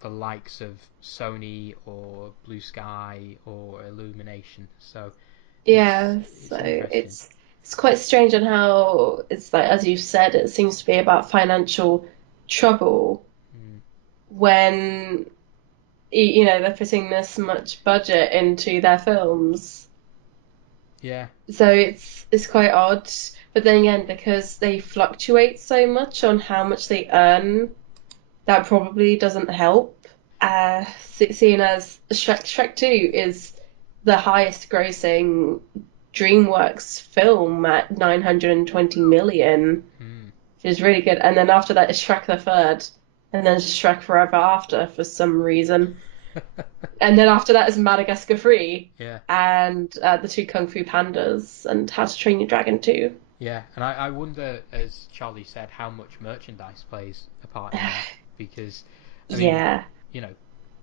the likes of Sony or Blue Sky or Illumination. So it's Yeah, so it's interesting. it's quite strange on how it's like, as you've said, it seems to be about financial trouble Mm, when they're putting this much budget into their films. yeah, So it's quite odd. But then again, because they fluctuate so much on how much they earn, that probably doesn't help. Seeing as Shrek 2 is the highest grossing DreamWorks film at 920 million, Hmm. which is really good. And then after that is Shrek the Third, and then Shrek Forever After for some reason. And then after that is Madagascar 3 Yeah. and the two Kung Fu Pandas and How to Train Your Dragon 2. Yeah, and I wonder, as Charlie said, how much merchandise plays a part in that. Because, I mean, Yeah. you know,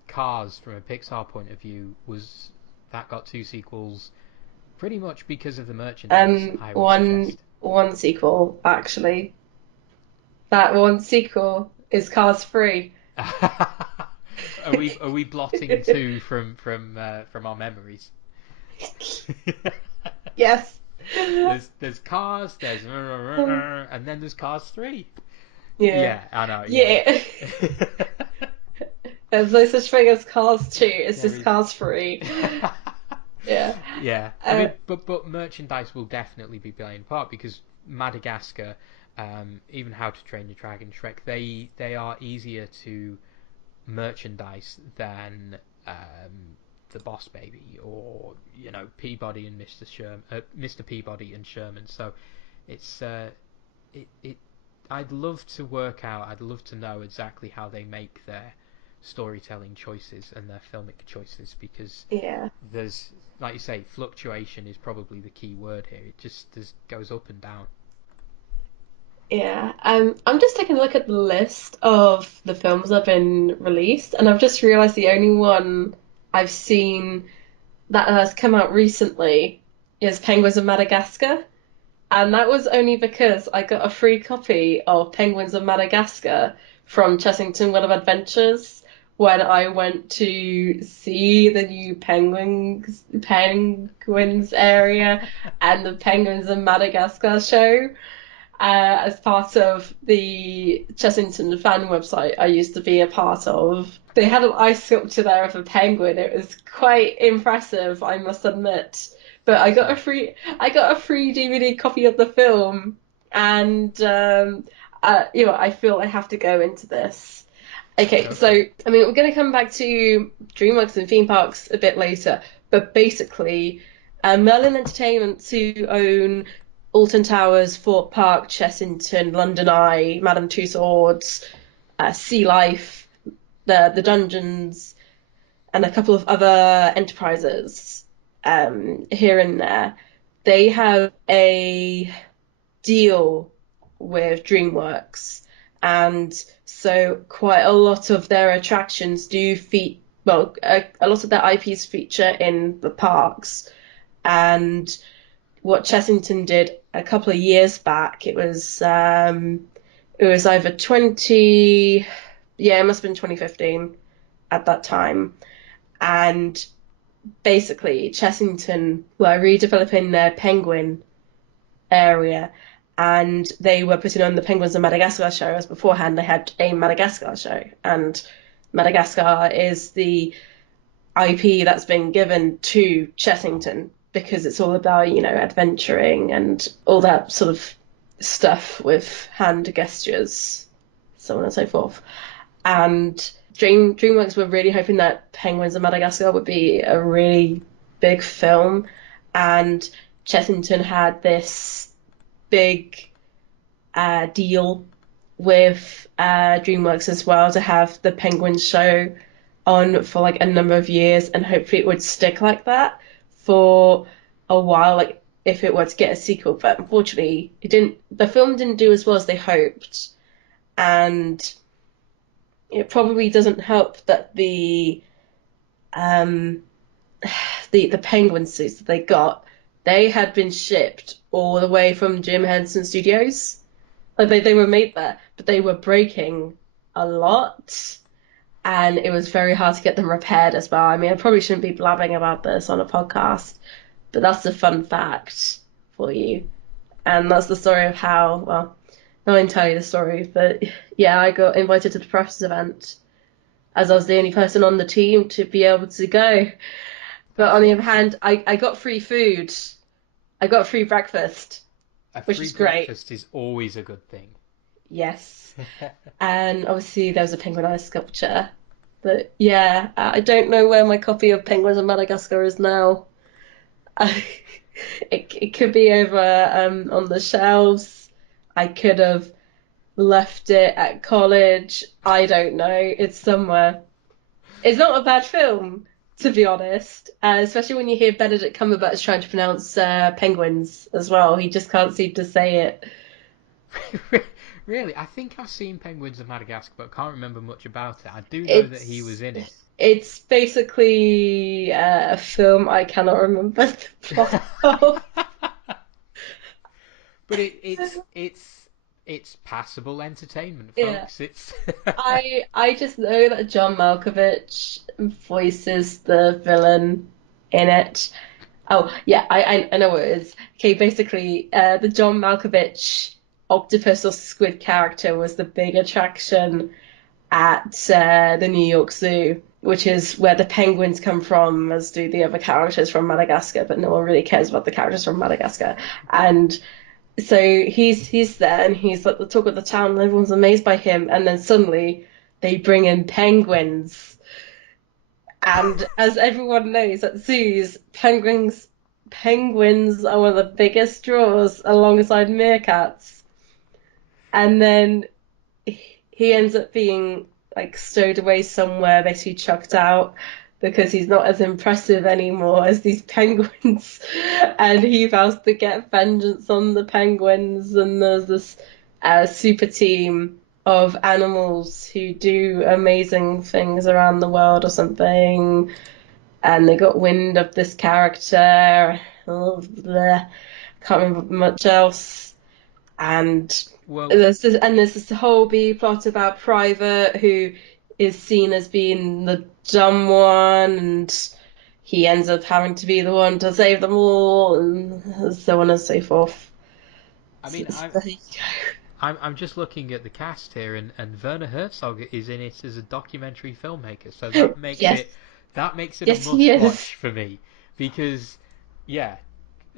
Cars, from a Pixar point of view, that got two sequels pretty much because of the merchandise, I would One suggest. one sequel actually. That one sequel is Cars 3. Are we blotting two from our memories? Yes. There's Cars, there's and then there's Cars 3. Yeah. Yeah, I know. Yeah, Yeah. yeah. There's no such thing as Cars 2. It's There just is. Cars 3. Yeah. Yeah, I Uh, mean, but merchandise will definitely be playing a part because Madagascar, even How to Train Your Dragon, Shrek, they are easier to merchandise than the Boss Baby or Peabody and Mr. Peabody and Sherman. So it's it. I'd love to work out. I'd love to know exactly how they make their storytelling choices and their filmic choices because yeah. there's, like you say, fluctuation is probably the key word here. It just goes up and down. Yeah. I'm just taking a look at the list of the films that have been released, and I've just realized the only one I've seen that has come out recently is Penguins of Madagascar. And that was only because I got a free copy of Penguins of Madagascar from Chessington World of Adventures when I went to see the new penguins area and the Penguins of Madagascar show as part of the Chessington fan website I used to be a part of. They had an ice sculpture there of a penguin. It was quite impressive, I must admit. But Excellent. I got a free DVD copy of the film, and I feel I have to go into this. Okay, Go so for it. I mean, we're going to come back to DreamWorks and theme parks a bit later, but basically, Merlin Entertainment, who own Alton Towers, Fort Park, Chessington, London Eye, Madame Tussauds, Sea Life, the Dungeons, and a couple of other enterprises here and there. They have a deal with DreamWorks, and so quite a lot of their attractions do a lot of their IPs feature in the parks. And what Chessington did a couple of years back, it was either 20, yeah, it must have been 2015 at that time, and basically Chessington were redeveloping their penguin area, and they were putting on the Penguins of Madagascar show, as beforehand they had a Madagascar show. And Madagascar is the IP that's been given to Chessington because it's all about, adventuring and all that sort of stuff with hand gestures, so on and so forth. And DreamWorks were really hoping that Penguins of Madagascar would be a really big film, and Chessington had this big deal with DreamWorks as well to have the Penguins show on for like a number of years, and hopefully it would stick like that for a while, like if it were to get a sequel. But unfortunately, it didn't. The film didn't do as well as they hoped, and it probably doesn't help that um the penguin suits that they got, they had been shipped all the way from Jim Henson Studios. Like they were made there, but they were breaking a lot, and it was very hard to get them repaired as well. I mean, I probably shouldn't be blabbing about this on a podcast, but that's a fun fact for you. And that's the story of how, well, not entirely the story, but yeah, I got invited to the press event as I was the only person on the team to be able to go. But That's on the other awesome. hand, I got free food. I got free breakfast, A which free is great. breakfast is always a good thing. Yes. And obviously there was a penguin eye sculpture. But yeah, I don't know where my copy of Penguins of Madagascar is now. It could be over on the shelves. I could have left it at college. I don't know. It's somewhere. It's not a bad film, to be honest. Especially when you hear Benedict Cumberbatch trying to pronounce penguins as well. He just can't seem to say it. Really, I think I've seen Penguins of Madagascar, but can't remember much about it. I do know that he was It's in it. it's basically a film I cannot remember the plot of. But it's passable entertainment, Yeah. folks. It's I just know that John Malkovich voices the villain in it. Oh yeah, I know what it is. Okay, basically, the John Malkovich octopus or squid character was the big attraction at the New York Zoo, which is where the penguins come from, as do the other characters from Madagascar, but no one really cares about the characters from Madagascar. And so he's there and he's like the talk of the town and everyone's amazed by him, and then suddenly they bring in penguins. And as everyone knows at zoos, penguins are one of the biggest draws alongside meerkats. And then he ends up being like stowed away somewhere, basically chucked out because he's not as impressive anymore as these penguins. And he vows to get vengeance on the penguins. And there's this super team of animals who do amazing things around the world or something. And they got wind of this character. Oh, bleh. Can't remember much else. And well, there's this whole B plot about Private who is seen as being the dumb one, and he ends up having to be the one to save them all, and so on and so forth. I mean, There you I'm just looking at the cast here, and Werner Herzog is in it as a documentary filmmaker, so go. Yes, that makes it a yes, he must is. watch for me because yeah,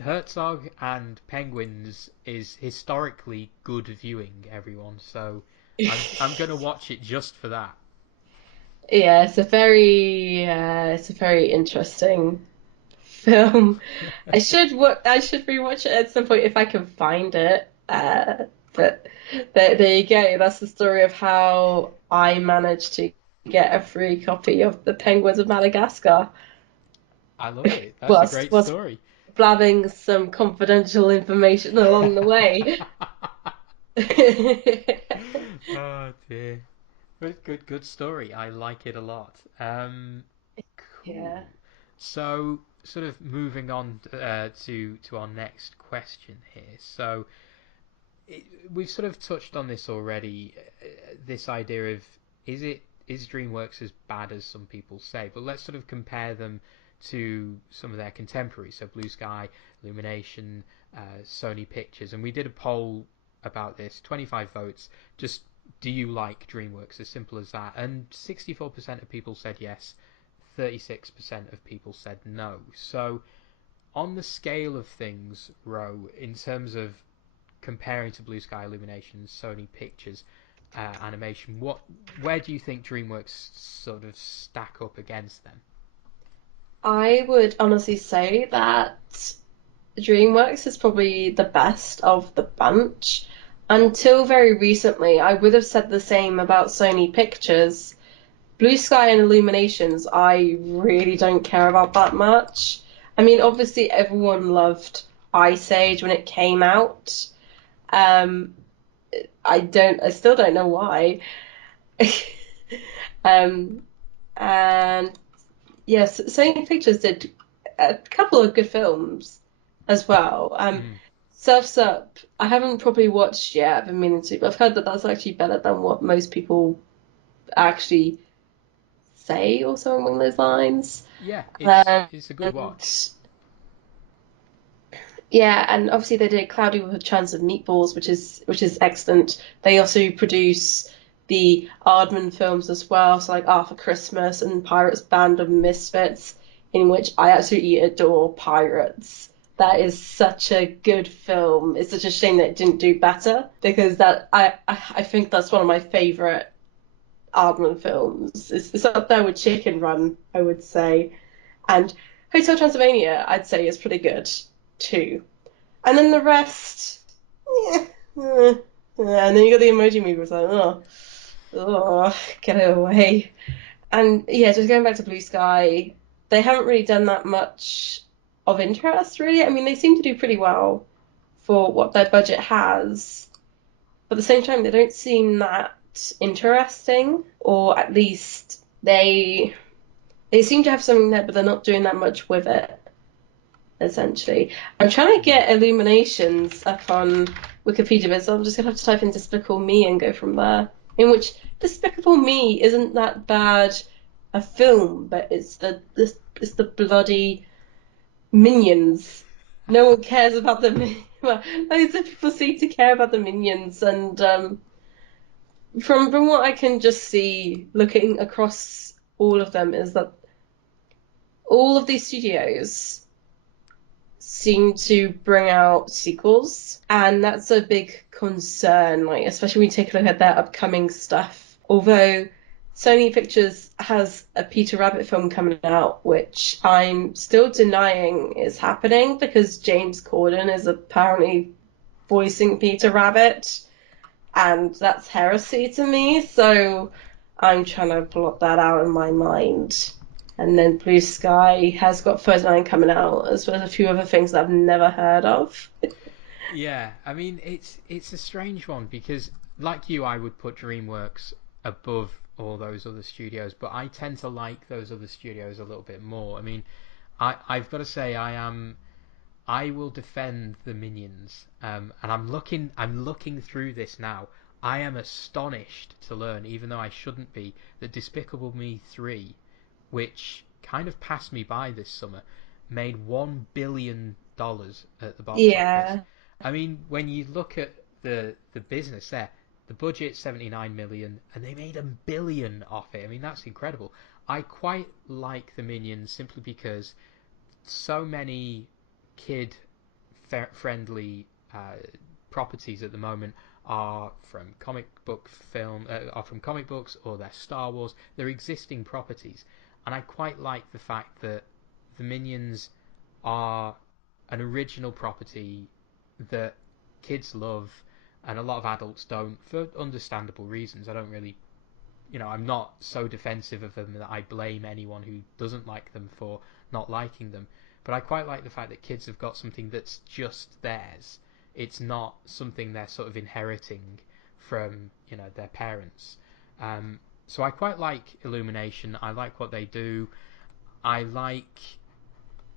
Herzog and Penguins is historically good viewing, everyone. So I'm gonna watch it just for that. Yeah, it's a very interesting film. I should rewatch it at some point if I can find it. But there you go. That's the story of how I managed to get a free copy of The Penguins of Madagascar I love it. That's a whilst great was story. blabbing some confidential information along the way. Oh dear. Good story. I like it a lot. Yeah. Cool. So, sort of moving on to our next question here. So, it, we've sort of touched on this already. This idea of is DreamWorks as bad as some people say? But let's sort of compare them to some of their contemporaries. So, Blue Sky, Illumination, Sony Pictures, and we did a poll about this. 25 votes. Just do you like DreamWorks? As simple as that. And 64% of people said yes. 36% of people said no. So, on the scale of things, Roe, in terms of comparing to Blue Sky Illumination, Sony Pictures Animation, where do you think DreamWorks sort of stack up against them? I would honestly say that DreamWorks is probably the best of the bunch. Until very recently, I would have said the same about Sony Pictures. Blue Sky and Illuminations, I really don't care about that much. I mean, obviously, everyone loved Ice Age when it came out. Um, I still don't know why. Um, and yes, Sony Pictures did a couple of good films as well. Mm. Surf's Up, I haven't probably watched yet. I've been meaning to, but I've heard that that's actually better than what most people actually say, or something along those lines. Yeah, And it's a good watch. yeah, and obviously they did Cloudy with a Chance of Meatballs, which is excellent. They also produce the Aardman films as well, so like Arthur Christmas and Pirates Band of Misfits, in which I absolutely adore pirates. That is such a good film. It's such a shame that it didn't do better because I think that's one of my favorite Aardman films. It's up there with Chicken Run, I would say. And Hotel Transylvania, I'd say, is pretty good too. And then the rest, yeah. And then you got the Emoji Movie, it's like, oh, get it away. And yeah, just going back to Blue Sky, they haven't really done that much of interest, really. I mean, they seem to do pretty well for what their budget has, but at the same time, they don't seem that interesting, or at least they seem to have something there, but they're not doing that much with it, essentially. I'm trying to get Illuminations up on Wikipedia, but so I'm just gonna have to type in Despicable Me and go from there. In which Despicable Me isn't that bad a film, but it's the bloody Minions. No one cares about the well, loads of people seem to care about the Minions, and from what I can just see, looking across all of them, is that all of these studios seem to bring out sequels, and that's a big concern, like especially when you take a look at their upcoming stuff. Although Sony Pictures has a Peter Rabbit film coming out, which I'm still denying is happening because James Corden is apparently voicing Peter Rabbit, and that's heresy to me, so I'm trying to blot that out in my mind. And then Blue Sky has got Ferdinand coming out, as well as a few other things that I've never heard of. Yeah, I mean it's a strange one because, like you, I would put DreamWorks above all those other studios, but I tend to like those other studios a little bit more. I mean, I've got to say I will defend the Minions, and I'm looking through this now. I am astonished to learn, even though I shouldn't be, that Despicable Me 3, which kind of passed me by this summer, made $1 billion at the box office. Yeah. I mean, when you look at the business there, the budget 79 million, and they made $1 billion off it. I mean, that's incredible. I quite like the Minions simply because so many kid friendly properties at the moment are from are from comic books, or they're Star Wars. They're existing properties, and I quite like the fact that the Minions are an original property that kids love and a lot of adults don't, for understandable reasons. I don't really, I'm not so defensive of them that I blame anyone who doesn't like them for not liking them. But I quite like the fact that kids have got something that's just theirs. It's not something they're sort of inheriting from, their parents. So I quite like Illumination. I like what they do. I like.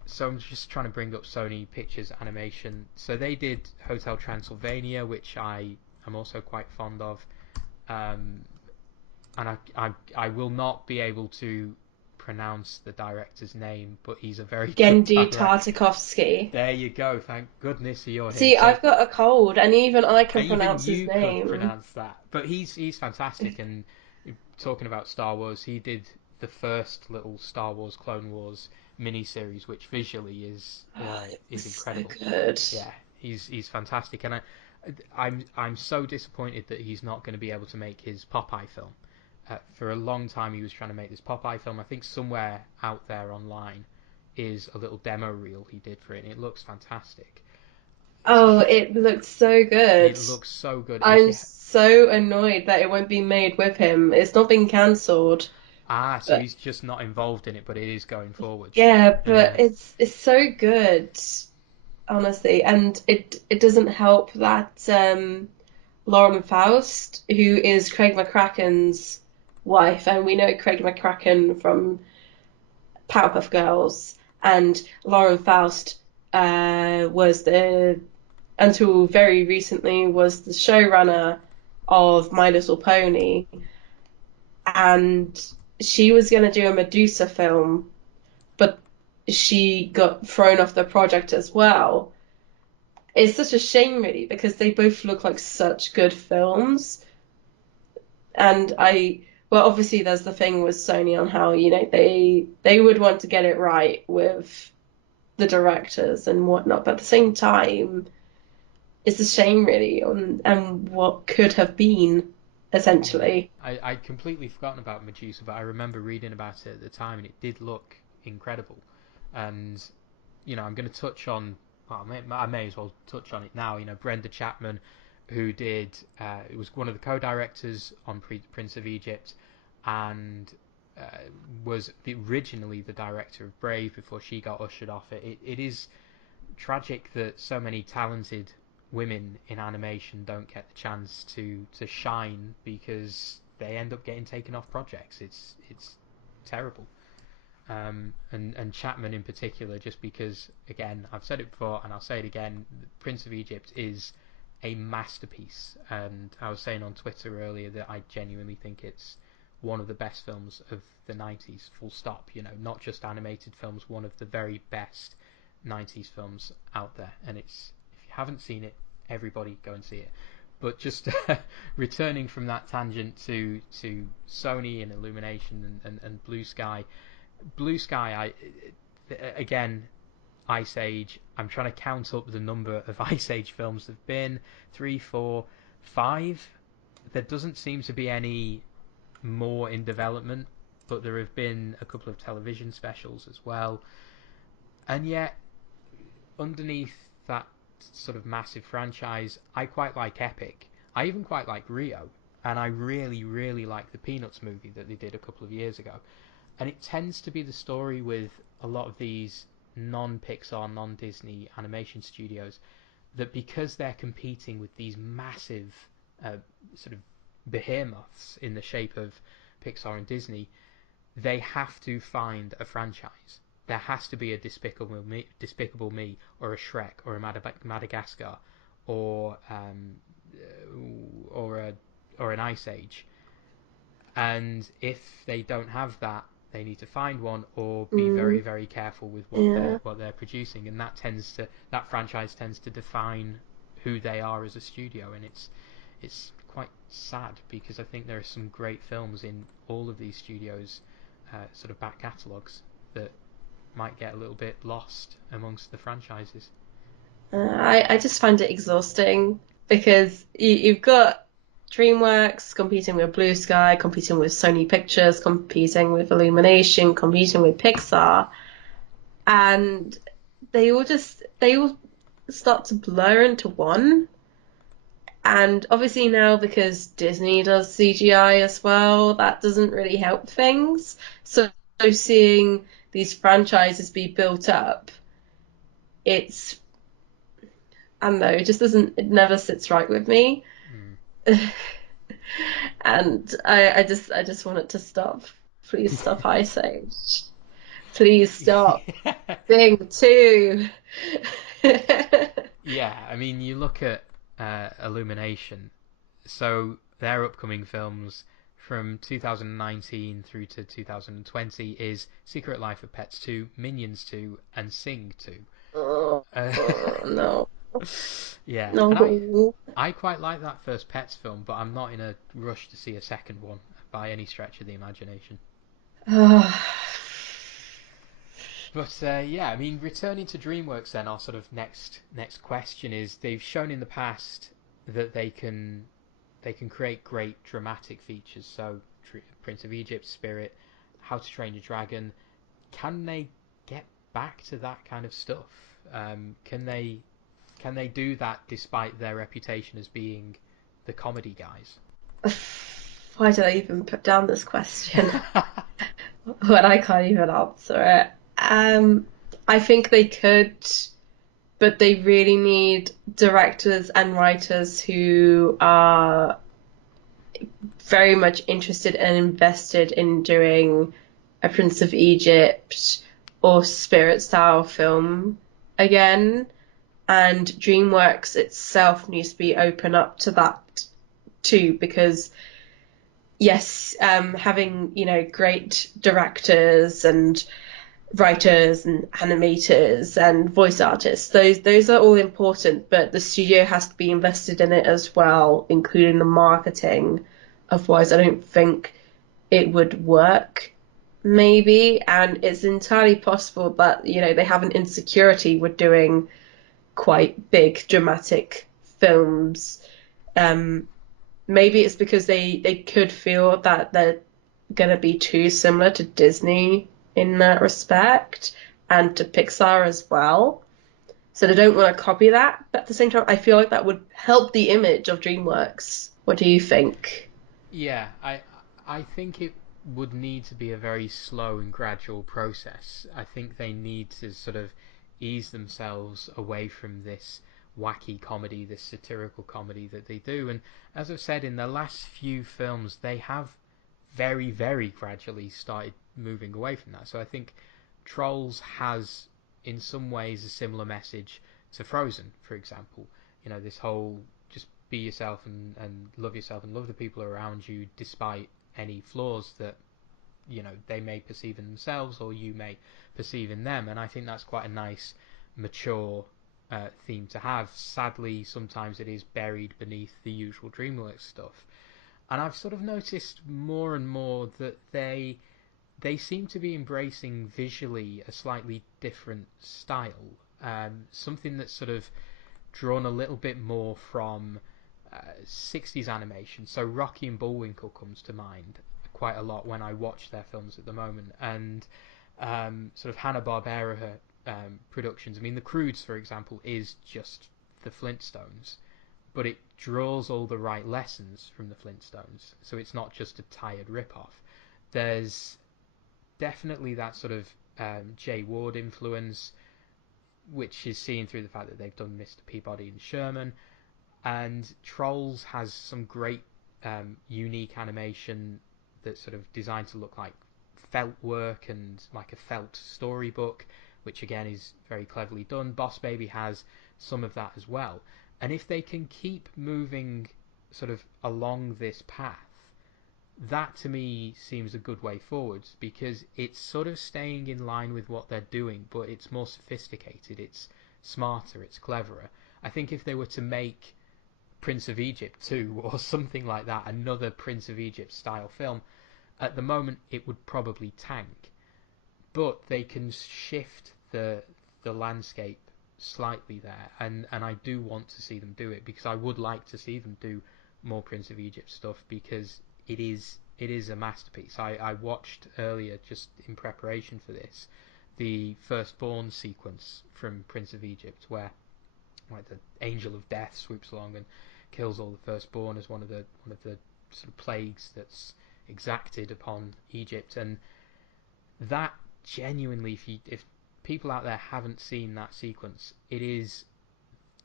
So I'm just trying to bring up Sony Pictures Animation. So they did Hotel Transylvania, which I am also quite fond of. And I will not be able to pronounce the director's name, but he's a very good Gendy director. Tartakovsky. There you go. Thank goodness you're here. See, So I've got a cold, and even I can even pronounce his you could name. pronounce that. But he's fantastic. And talking about Star Wars, he did the first little Star Wars Clone Wars miniseries, which visually Oh, it was is so incredible. good. Yeah, he's fantastic, and I'm so disappointed that he's not going to be able to make his Popeye film. For a long time, he was trying to make this Popeye film. I think somewhere out there online is a little demo reel he did for it, and it looks fantastic. Oh, it looked so good. It looks so good. If I'm you so annoyed that it won't be made with him. It's not been cancelled, so but he's just not involved in it, but it is going forwards. yeah, Yeah. but it's so good, honestly, and it doesn't help that Lauren Faust, who is Craig McCracken's wife, and we know Craig McCracken from Powerpuff Girls, and Lauren Faust was the until very recently was the showrunner of My Little Pony, and she was going to do a Medusa film, but she got thrown off the project as well. It's such a shame, really, because they both look like such good films. And well, obviously, there's the thing with Sony on how, they would want to get it right with the directors and whatnot, but at the same time, it's a shame really on and what could have been Mm. essentially. I'd completely forgotten about Medusa, but I remember reading about it at the time, and it did look incredible. And I'm going to touch on. Well, I may as well touch on it now. Brenda Chapman, who did, it was one of the co-directors on Prince of Egypt, and uh, was originally the director of Brave before she got ushered off it. It is tragic that so many talented women in animation don't get the chance to shine because they end up getting taken off projects. It's terrible. And Chapman in particular, just because, again, I've said it before and I'll say it again, Prince of Egypt is a masterpiece. And I was saying on Twitter earlier that I genuinely think it's one of the best films of the 90s, full stop. Not just animated films, one of the very best 90s films out there. And if you haven't seen it, everybody go and see it. But just returning from that tangent to Sony and Illumination and Blue Sky. Blue Sky, again, Ice Age. I'm trying to count up the number of Ice Age films there've been. 3, 4, 5. There doesn't seem to be any more in development, but there have been a couple of television specials as well. And yet, underneath that sort of massive franchise, I quite like Epic. I even quite like Rio. And I really, really like the Peanuts movie that they did a couple of years ago. And it tends to be the story with a lot of these non-Pixar, non-Disney animation studios that because they're competing with these massive uh, sort of behemoths in the shape of Pixar and Disney, they have to find a franchise. There has to be a Despicable Me or a Shrek or a Madagascar or or a or an Ice Age. And if they don't have that, they need to find one or be very, Mm, very careful with yeah. what they're producing, and that franchise tends to define who they are as a studio, and it's quite sad because I think there are some great films in all of these studios, sort of back catalogues that might get a little bit lost amongst the franchises. I just find it exhausting because you've got DreamWorks competing with Blue Sky, competing with Sony Pictures, competing with Illumination, competing with Pixar, and they all start to blur into one. And obviously now because Disney does CGI as well, that doesn't really help things. So seeing these franchises be built up, it's I don't know, it never sits right with me. Mm. And I just want it to stop. Please stop Ice Age. Please stop. Thing two. Yeah, I mean, you look at Illumination. So their upcoming films from 2019 through to 2020 is Secret Life of Pets 2, Minions 2, and Sing 2. Oh, Uh, no. yeah, and No. I quite like that first Pets film, but I'm not in a rush to see a second one by any stretch of the imagination. But yeah, I mean, returning to DreamWorks, then our sort of next question is: they've shown in the past that they can create great dramatic features. So, Prince of Egypt, Spirit, How to Train Your Dragon. Can they get back to that kind of stuff? Can they do that despite their reputation as being the comedy guys? Why did I even put down this question when I can't even answer it? I think they could, but they really need directors and writers who are very much interested and invested in doing a Prince of Egypt or Spirit style film again. And DreamWorks itself needs to be open up to that too, because yes, having great directors and writers and animators and voice artists, those are all important, but the studio has to be invested in it as well, including the marketing. Otherwise, I don't think it would work. maybe, and it's entirely possible that, they have an insecurity with doing quite big dramatic films. Um, Maybe it's because they could feel that they're gonna be too similar to Disney in that respect and to Pixar as well. So they don't want to copy that, but at the same time, I feel like that would help the image of DreamWorks. What do you think? Yeah, I think it would need to be a very slow and gradual process. I think they need to sort of ease themselves away from this wacky comedy, this satirical comedy that they do. And as I've said, in the last few films, they have very, very gradually started moving away from that. So I think Trolls has, in some ways, a similar message to Frozen, for example. This whole just be yourself and love yourself and love the people around you despite any flaws that they may perceive in themselves or you may perceive in them. And I think that's quite a nice, mature theme to have. Sadly, sometimes it is buried beneath the usual DreamWorks stuff. And I've sort of noticed more and more that they seem to be embracing visually a slightly different style, something that's sort of drawn a little bit more from 60s animation. So Rocky and Bullwinkle comes to mind quite a lot when I watch their films at the moment, and sort of Hanna-Barbera productions. I mean, The Croods, for example, is just the Flintstones, but it draws all the right lessons from the Flintstones, so it's not just a tired rip-off. There's definitely that sort of Jay Ward influence, which is seen through the fact that they've done Mr. Peabody and Sherman, and Trolls has some great unique animation that's sort of designed to look like felt work and like a felt storybook, which again is very cleverly done. Boss Baby has some of that as well. And if they can keep moving sort of along this path, that to me seems a good way forwards, because it's sort of staying in line with what they're doing, but it's more sophisticated, it's smarter, it's cleverer. I think if they were to make Prince of Egypt 2 or something like that, another Prince of Egypt style film, at the moment it would probably tank. But they can shift the landscape slightly there, and I do want to see them do it, because I would like to see them do more Prince of Egypt stuff, because it is a masterpiece. I watched earlier, just in preparation for this, the firstborn sequence from Prince of Egypt, where like the angel of death swoops along and kills all the firstborn as one of the sort of plagues that's exacted upon Egypt. And that genuinely, if people out there haven't seen that sequence, it is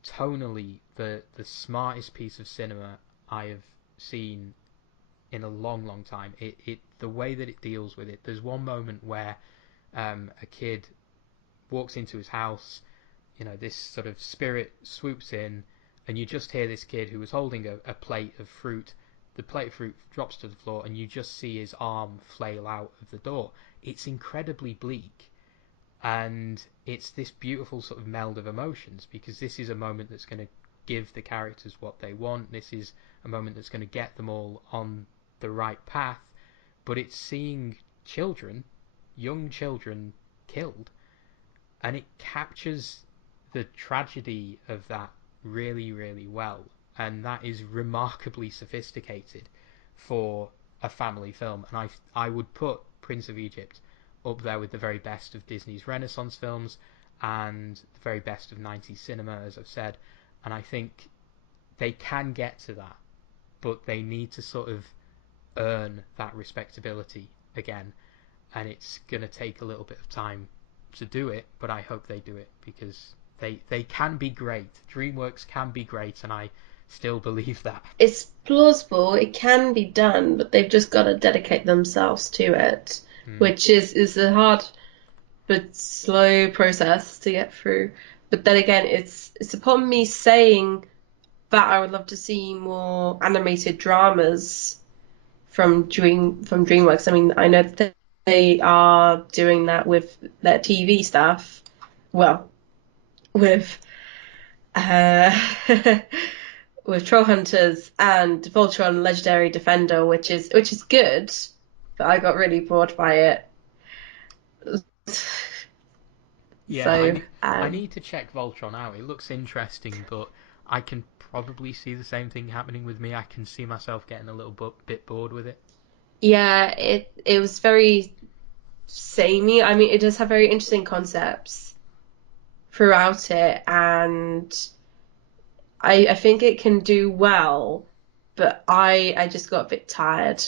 tonally the smartest piece of cinema I have seen in a long, long time. It the way that it deals with it. There's one moment where a kid walks into his house. This sort of spirit swoops in, and you just hear this kid who was holding a plate of fruit. The plate of fruit drops to the floor, and you just see his arm flail out of the door. It's incredibly bleak, and it's this beautiful sort of meld of emotions, because this is a moment that's going to give the characters what they want. This is a moment that's going to get them all on the right path, but it's seeing children, young children, killed, and it captures the tragedy of that really, really well, and that is remarkably sophisticated for a family film. And I would put Prince of Egypt up there with the very best of Disney's Renaissance films and the very best of 90s cinema, as I've said. And I think they can get to that, but they need to sort of earn that respectability again, and it's going to take a little bit of time to do it, but I hope they do it, because they can be great. DreamWorks can be great, and I still believe that. It's plausible, it can be done, but they've just got to dedicate themselves to it, Mm. which is a hard but slow process to get through. But then again, it's upon me saying that I would love to see more animated dramas from DreamWorks. I mean, I know that they are doing that with their TV stuff. Well, with uh, with Troll Hunters and Voltron Legendary Defender, which is good, but I got really bored by it. Yeah, So, I need to check Voltron out. It looks interesting, but I can probably see the same thing happening with me. I can see myself getting a little bit bored with it. yeah, it was very samey. I mean, it does have very interesting concepts throughout it, and I think it can do well, but I just got a bit tired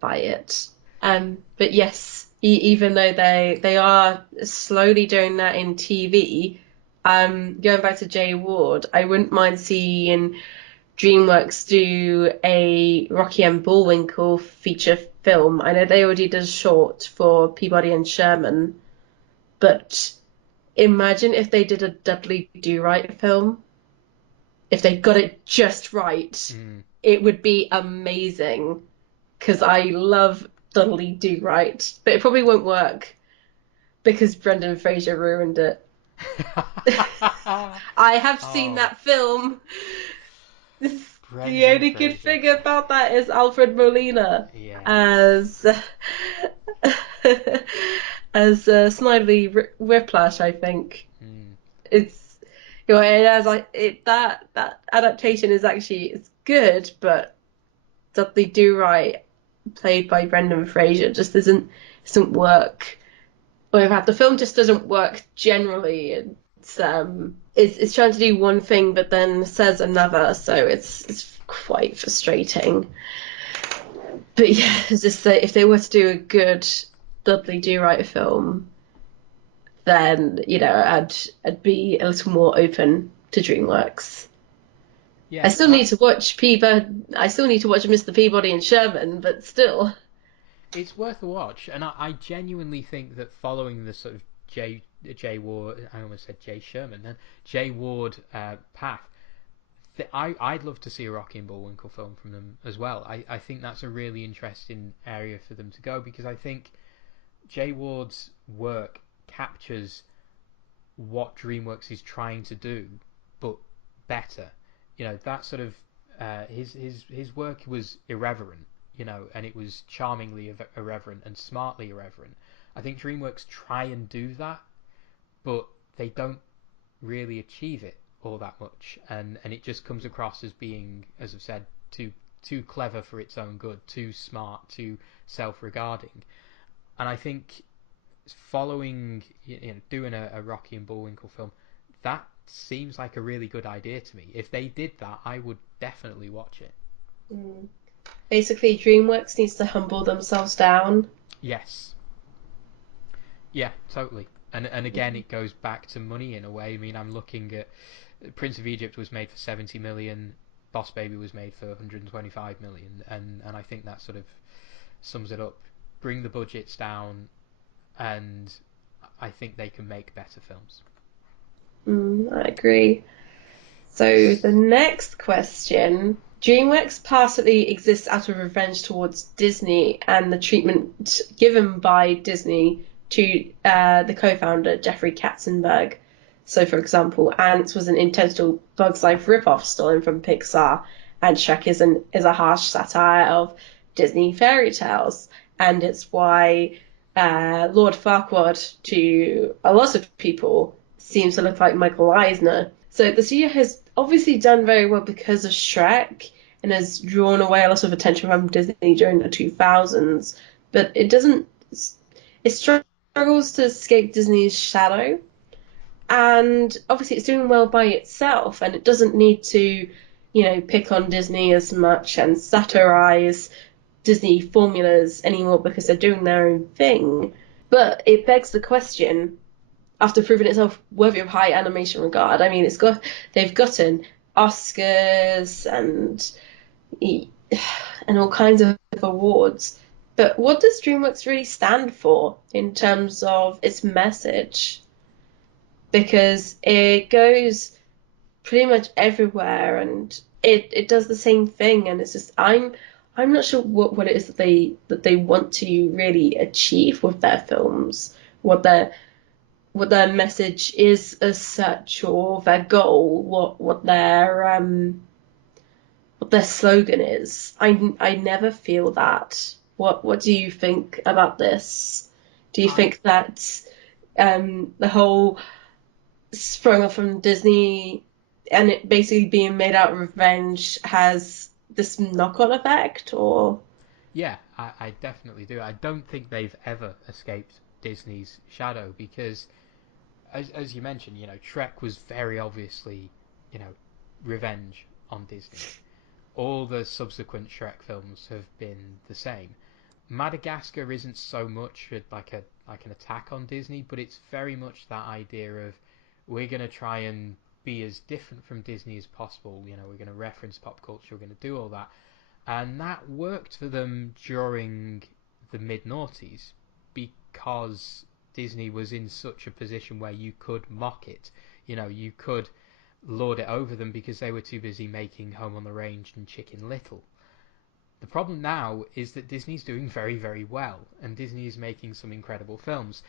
by it. But yes, even though they are slowly doing that in TV, going back to Jay Ward, I wouldn't mind seeing DreamWorks do a Rocky and Bullwinkle feature film. I know they already did a short for Peabody and Sherman, but imagine if they did a Dudley Do Right film. If they got it just right, Mm. it would be amazing because I love Dudley Do Right, but it probably won't work because Brendan Fraser ruined it. I have seen Oh, that film. The Brendan only good Fraser. thing about that is Alfred Molina Yes. as as Snidely Whiplash. I think Mm. it's it has like it that adaptation is actually it's good, but Dudley Do Right, played by Brendan Fraser, just doesn't work. Or in fact, the film just doesn't work generally. It's trying to do one thing but then says another, so it's quite frustrating. But yeah, it's just that if they were to do a good Dudley Do Right film, then I'd be a little more open to DreamWorks. I Yeah, still need to watch I still need to watch Mr. Peabody and Sherman, but still. it's worth a watch, and I genuinely think that following the sort of J Ward, I almost said Jay Sherman, then J Ward path. I'd love to see a Rocky and Bullwinkle film from them as well. I think that's a really interesting area for them to go because I think J Ward's work captures what DreamWorks is trying to do, but better. That sort of his work was irreverent, and it was charmingly irreverent and smartly irreverent. I think DreamWorks try and do that, but they don't really achieve it all that much, and it just comes across as being, as I've said, too clever for its own good, too smart, too self-regarding. And I think following, doing a Rocky and Bullwinkle film, that seems like a really good idea to me. If they did that, I would definitely watch it. Mm. Basically, DreamWorks needs to humble themselves down. Yes, yeah, totally. And again, it goes back to money in a way. I mean, I'm looking at Prince of Egypt was made for 70 million. Boss Baby was made for 125 million, and I think that sort of sums it up. Bring the budgets down, and I think they can make better films. I agree. So the next question. DreamWorks partly exists out of revenge towards Disney and the treatment given by Disney to the co-founder Jeffrey Katzenberg. So, for example, Ants was an intentional Bugs Life ripoff stolen from Pixar, and Shrek is a harsh satire of Disney fairy tales, and it's why Lord Farquaad to a lot of people seems to look like Michael Eisner. So the studio has obviously done very well because of Shrek and has drawn away a lot of attention from Disney during the 2000s, but it doesn't. It struggles to escape Disney's shadow, and obviously it's doing well by itself, and it doesn't need to, pick on Disney as much and satirize Disney formulas anymore because they're doing their own thing. But it begs the question, after proving itself worthy of high animation regard. I mean, they've gotten Oscars and all kinds of awards. But what does DreamWorks really stand for in terms of its message? Because it goes pretty much everywhere and it does the same thing, and it's just I'm not sure what it is that they want to really achieve with their films, what their message is as such, or their goal, what their slogan is. I never feel that. What do you think about this? Do you I think that the whole sprung off from Disney and it basically being made out of revenge has this knock-on effect, or Yeah, I definitely do. I don't think they've ever escaped Disney's shadow because, as you mentioned, Shrek was very obviously, you know, revenge on Disney. All the subsequent Shrek films have been the same. Madagascar isn't so much like an attack on Disney, but it's very much that idea of we're going to try and be as different from Disney as possible. We're going to reference pop culture, we're going to do all that, and that worked for them during the mid noughties because Disney was in such a position where you could mock it. You could lord it over them because they were too busy making Home on the Range and Chicken Little. The problem now is that Disney's doing very, very well, and Disney is making some incredible films,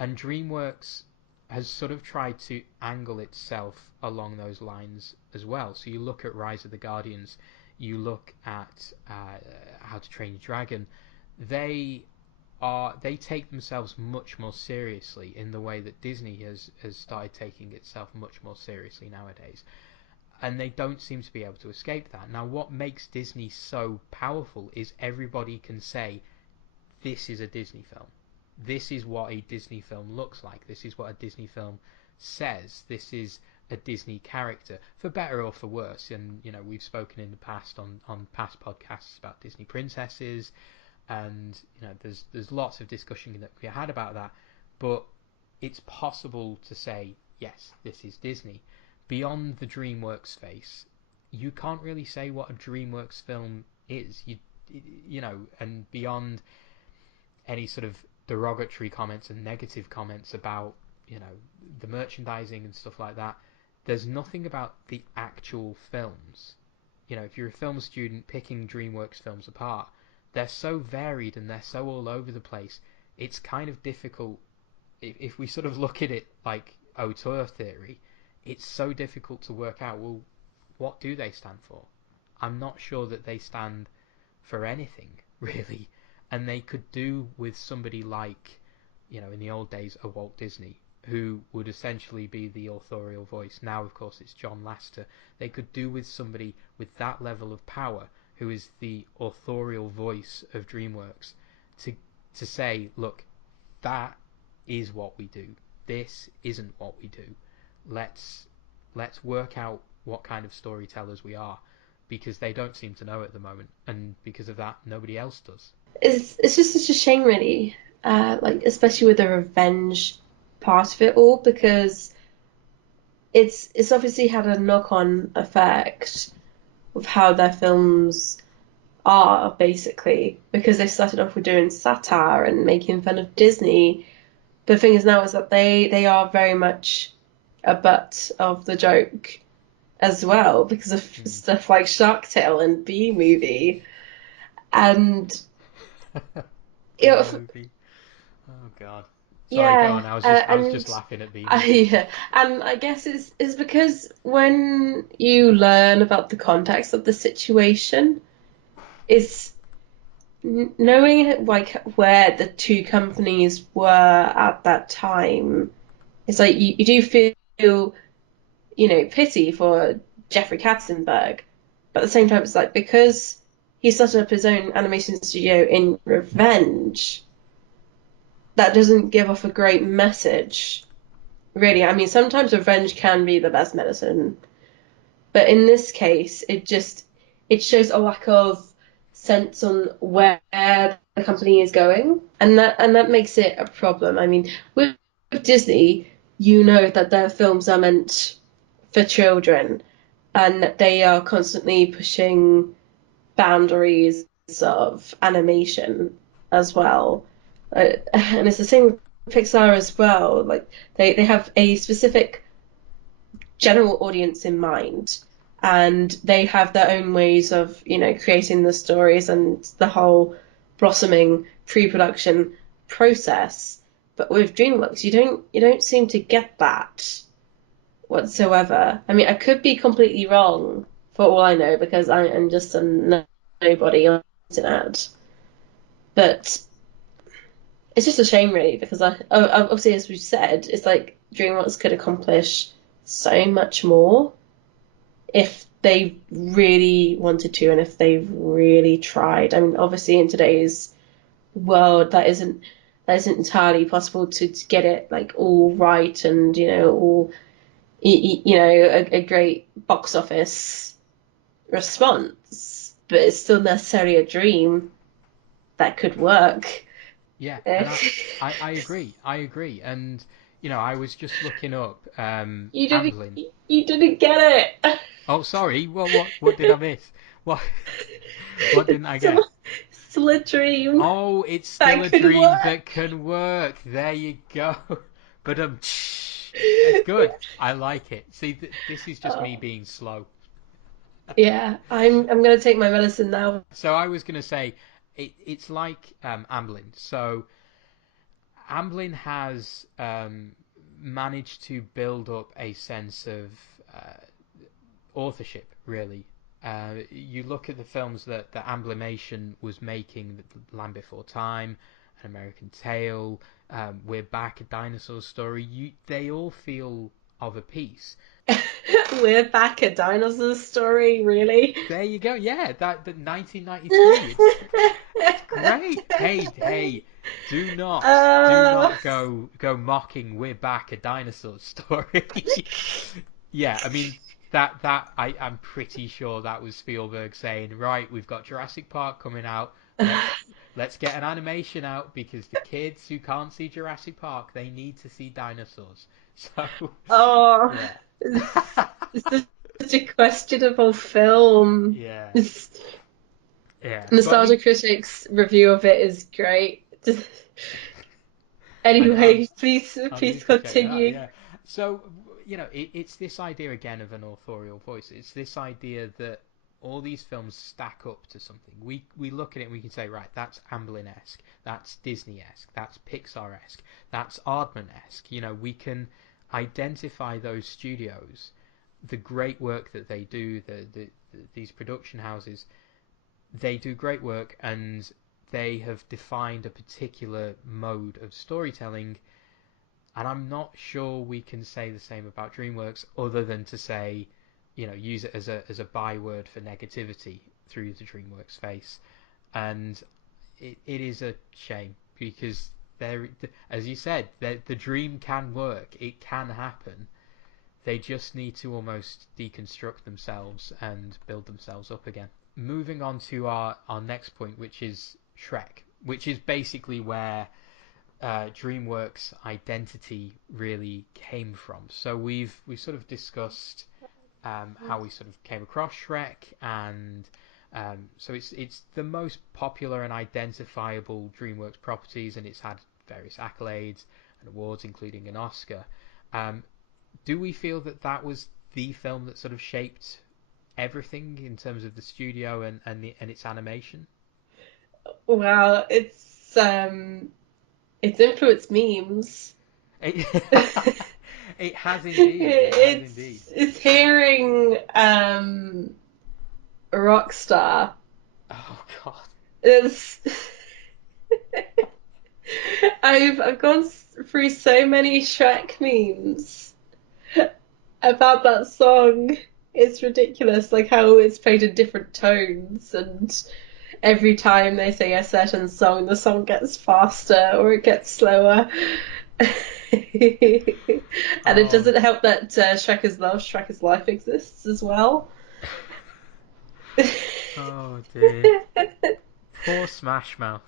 and DreamWorks has sort of tried to angle itself along those lines as well. So you look at Rise of the Guardians, you look at How to Train Your Dragon. They take themselves much more seriously in the way that Disney has started taking itself much more seriously nowadays, and they don't seem to be able to escape that. Now, what makes Disney so powerful is everybody can say, this is a Disney film. This is what a Disney film looks like. This is what a Disney film says. This is a Disney character, for better or for worse. And, we've spoken in the past on past podcasts about Disney princesses, and, there's lots of discussion that we had about that. But it's possible to say, yes, this is Disney. Beyond the DreamWorks space, you can't really say what a DreamWorks film is. And beyond any sort of derogatory comments and negative comments about, the merchandising and stuff like that, there's nothing about the actual films. If you're a film student picking DreamWorks films apart, they're so varied and they're so all over the place. It's kind of difficult if we sort of look at it like auteur theory. It's so difficult to work out, well, what do they stand for? I'm not sure that they stand for anything, really. And they could do with somebody like, in the old days, a Walt Disney, who would essentially be the authorial voice. Now, of course, it's John Lasseter. They could do with somebody with that level of power, who is the authorial voice of DreamWorks, to say, look, that is what we do. This isn't what we do. Let's work out what kind of storytellers we are, because they don't seem to know at the moment, and because of that, nobody else does. it's just such a shame, really. Like especially with the revenge part of it all, because it's obviously had a knock-on effect of how their films are, basically, because they started off with doing satire and making fun of Disney. The thing is now is that they are very much a butt of the joke as well because of Mm. stuff like Shark Tale and B Movie. And you B know, movie. Oh God. Sorry, go yeah, on. I was just and laughing at B movie. and I guess it's because when you learn about the context of the situation, is knowing like where the two companies were at that time. It's like you do feel, pity for Jeffrey Katzenberg, but at the same time, it's like because he started up his own animation studio in revenge, that doesn't give off a great message, really. I mean, sometimes revenge can be the best medicine, but in this case, it shows a lack of sense on where the company is going, and that makes it a problem. I mean, with Disney, you know that their films are meant for children, and that they are constantly pushing boundaries of animation as well. And it's the same with Pixar as well. Like they have a specific general audience in mind, and they have their own ways of, creating the stories and the whole blossoming pre-production process. But with DreamWorks, you don't seem to get that whatsoever. I mean, I could be completely wrong for all I know because I am just a nobody on the internet. But it's just a shame, really, because obviously, as we've said, it's like DreamWorks could accomplish so much more if they really wanted to and if they really tried. I mean, obviously, in today's world, that isn't entirely possible to get it like all right and all a great box office response, but it's still necessarily a dream that could work. Yeah, and I agree. I agree. And I was just looking up You didn't Amblin. you didn't get it. Oh, sorry. What did I miss? What what didn't It's I still, get? still a dream Oh, it's still that a could dream that work. can work. There you go. But that's good. I like it. See, this is just me Oh, being slow. yeah, I'm gonna take my medicine now. So I was gonna say it's like Amblin. So Amblin has managed to build up a sense of uh, authorship, really. You look at the films that Amblimation was making, Land Before Time, An American Tail, We're Back, A Dinosaur Story. They all feel of a piece. We're back a dinosaur story, really? There you go. Yeah, that 1993. It's great. Hey, do not Uh, go mocking We're Back, A Dinosaur Story. Yeah, I mean I'm pretty sure that was Spielberg saying, right, we've got Jurassic Park coming out. Let's get an animation out because the kids who can't see Jurassic Park, they need to see dinosaurs. So, oh, yeah. it's such a questionable film. Yeah. Yeah. But Nostalgia Critic's review of it is great. I Anyway, please, I'll please need to check that out. continue. Yeah. So it's this idea again of an authorial voice. It's this idea that all these films stack up to something. We look at it and we can say, right, that's Amblin-esque, that's Disney-esque, that's Pixar-esque, that's Aardman-esque. We can identify those studios, the great work that they do, these production houses. They do great work, and they have defined a particular mode of storytelling, and I'm not sure we can say the same about DreamWorks, other than to say, use it as a byword for negativity through the DreamWorks face. And it is a shame because there, as you said, the dream can work. It can happen. They just need to almost deconstruct themselves and build themselves up again. Moving on to our next point, which is Shrek, which is basically where DreamWorks identity really came from. So we've sort of discussed how we sort of came across Shrek, and so it's the most popular and identifiable DreamWorks properties, and it's had various accolades and awards, including an Oscar. Um, do we feel that was the film that sort of shaped everything in terms of the studio and its animation? Wow, it's influenced memes. It, it has indeed. It has indeed. It's hearing Rockstar. Oh God. It's I've gone through so many Shrek memes about that song. It's ridiculous, like how it's played in different tones, and every time they say a certain song, the song gets faster or it gets slower. And it Oh, doesn't help that Shrek is Love, Shrek is Life exists as well. oh dear. Poor Smash Mouth.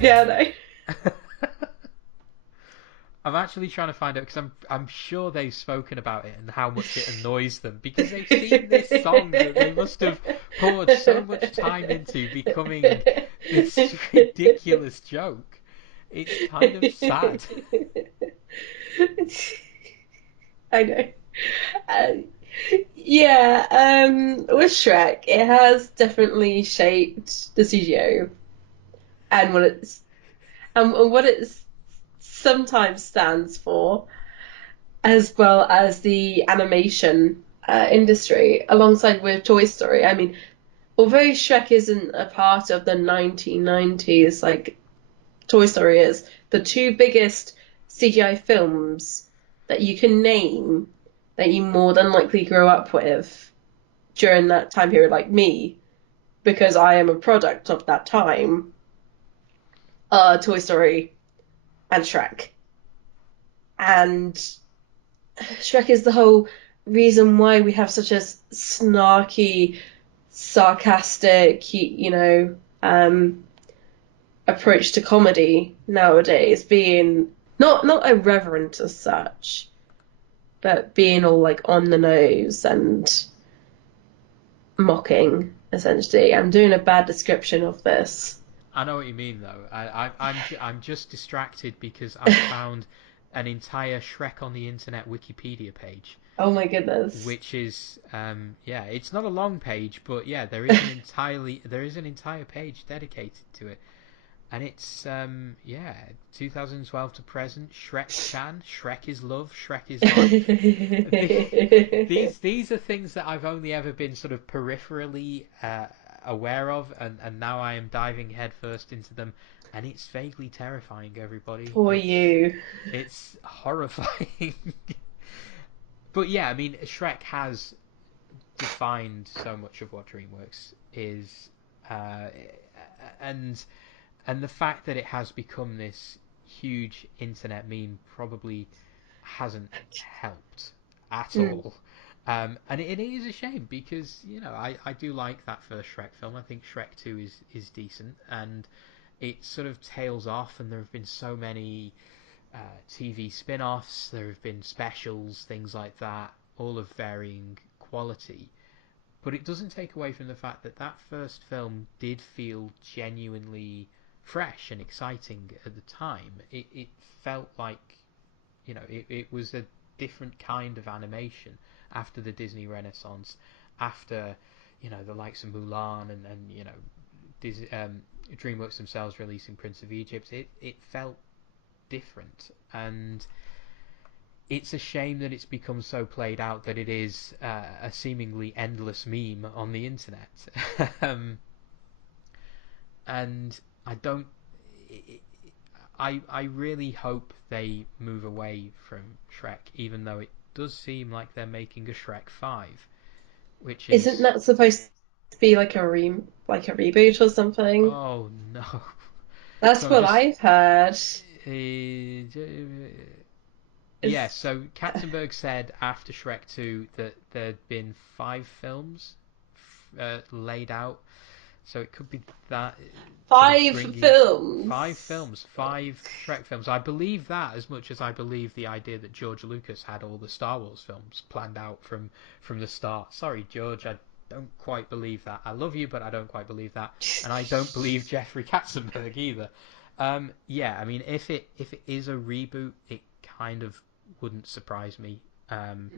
Yeah, no. I'm actually trying to find out because I'm sure they've spoken about it and how much it annoys them because they've seen this song that they must have poured so much time into becoming this ridiculous joke. It's kind of sad. I know. Uh, Yeah, with Shrek, it has definitely shaped the studio and what it's sometimes stands for, as well as the animation industry, alongside with Toy Story. I mean, although Shrek isn't a part of the 1990s like Toy Story is, the two biggest CGI films that you can name that you more than likely grew up with during that time period, like me, because I am a product of that time, are Toy Story and Shrek. And Shrek is the whole reason why we have such a snarky, sarcastic, approach to comedy nowadays, being not irreverent as such, but being all like on the nose and mocking, essentially. I'm doing a bad description of this. I know what you mean, though. I'm just distracted because I found an entire Shrek on the Internet Wikipedia page, Oh my goodness. which is yeah, it's not a long page, but yeah, there is an entire page dedicated to it, and it's yeah, 2012 to present. Shrek Chan, Shrek is love, Shrek is life. The- these are things that I've only ever been sort of peripherally aware of, and now I am diving headfirst into them, and it's vaguely terrifying. Everybody, For it's you. it's horrifying. But yeah, I mean, Shrek has defined so much of what DreamWorks is, uh, and and the fact that it has become this huge internet meme probably hasn't helped at Mm. all. And it is a shame because I do like that first Shrek film. I think Shrek 2 is decent, and it sort of tails off. And there have been so many TV spin-offs. There have been specials, things like that, all of varying quality. But it doesn't take away from the fact that that first film did feel genuinely fresh and exciting at the time. It felt like it was a different kind of animation after the Disney Renaissance, after the likes of Mulan and Disney, DreamWorks themselves releasing Prince of Egypt. It felt different, and it's a shame that it's become so played out that it is a seemingly endless meme on the internet. um, and I don't. I really hope they move away from Shrek, even though it does seem like they're making a Shrek 5, which Isn't is, that supposed to be like a reboot or something? oh no. That's So I'm what just I've heard. yeah, Is so Katzenberg said after Shrek 2 that there'd been 5 films laid out. So it could be that sort of five bringing 5 films, films. 5 Shrek films. I believe that as much as I believe the idea that George Lucas had all the Star Wars films planned out from the start. Sorry, George, I don't quite believe that. I love you, but I don't quite believe that, and I don't believe Jeffrey Katzenberg either. Yeah, I mean, if it is a reboot, it kind of wouldn't surprise me. Um,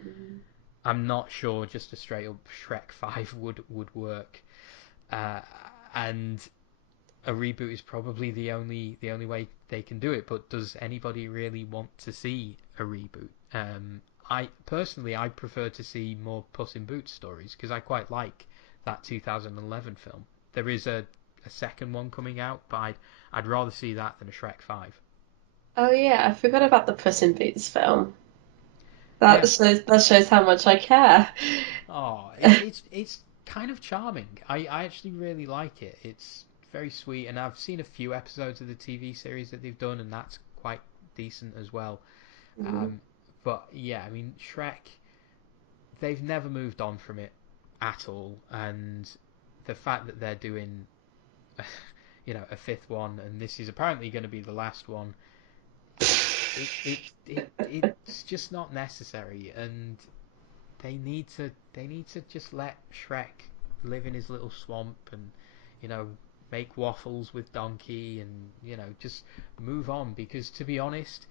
I'm not sure just a straight up Shrek 5 would work. Uh, and a reboot is probably the only way they can do it. But does anybody really want to see a reboot? I prefer to see more Puss in Boots stories because I quite like that 2011 film. There is a second one coming out, but I'd rather see that than a Shrek 5. Oh yeah, I forgot about the Puss in Boots film. Yeah. That shows how much I care. Oh, it's kind of charming. I actually really like it. It's very sweet, and I've seen a few episodes of the TV series that they've done, and that's quite decent as well. Mhm. Um, but yeah, I mean, Shrek, they've never moved on from it at all, and the fact that they're doing, a fifth one, and this is apparently going to be the last one, it's just not necessary, and they need to just let Shrek live in his little swamp and you know make waffles with Donkey and just move on, because to be honest,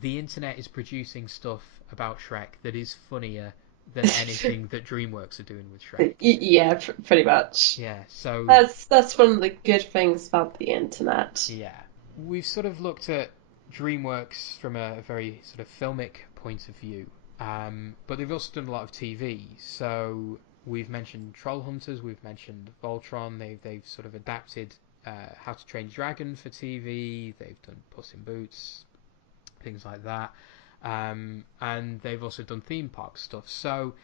the internet is producing stuff about Shrek that is funnier than anything that DreamWorks are doing with Shrek. Yeah, pretty much. Yeah, so That's one of the good things about the internet. yeah, we've sort of looked at DreamWorks from a very sort of filmic point of view, but they've also done a lot of TV. So we've mentioned Troll Hunters, we've mentioned Voltron. They've sort of adapted How to Train Your Dragon for TV. They've done Puss in Boots, things like that, and they've also done theme park stuff. So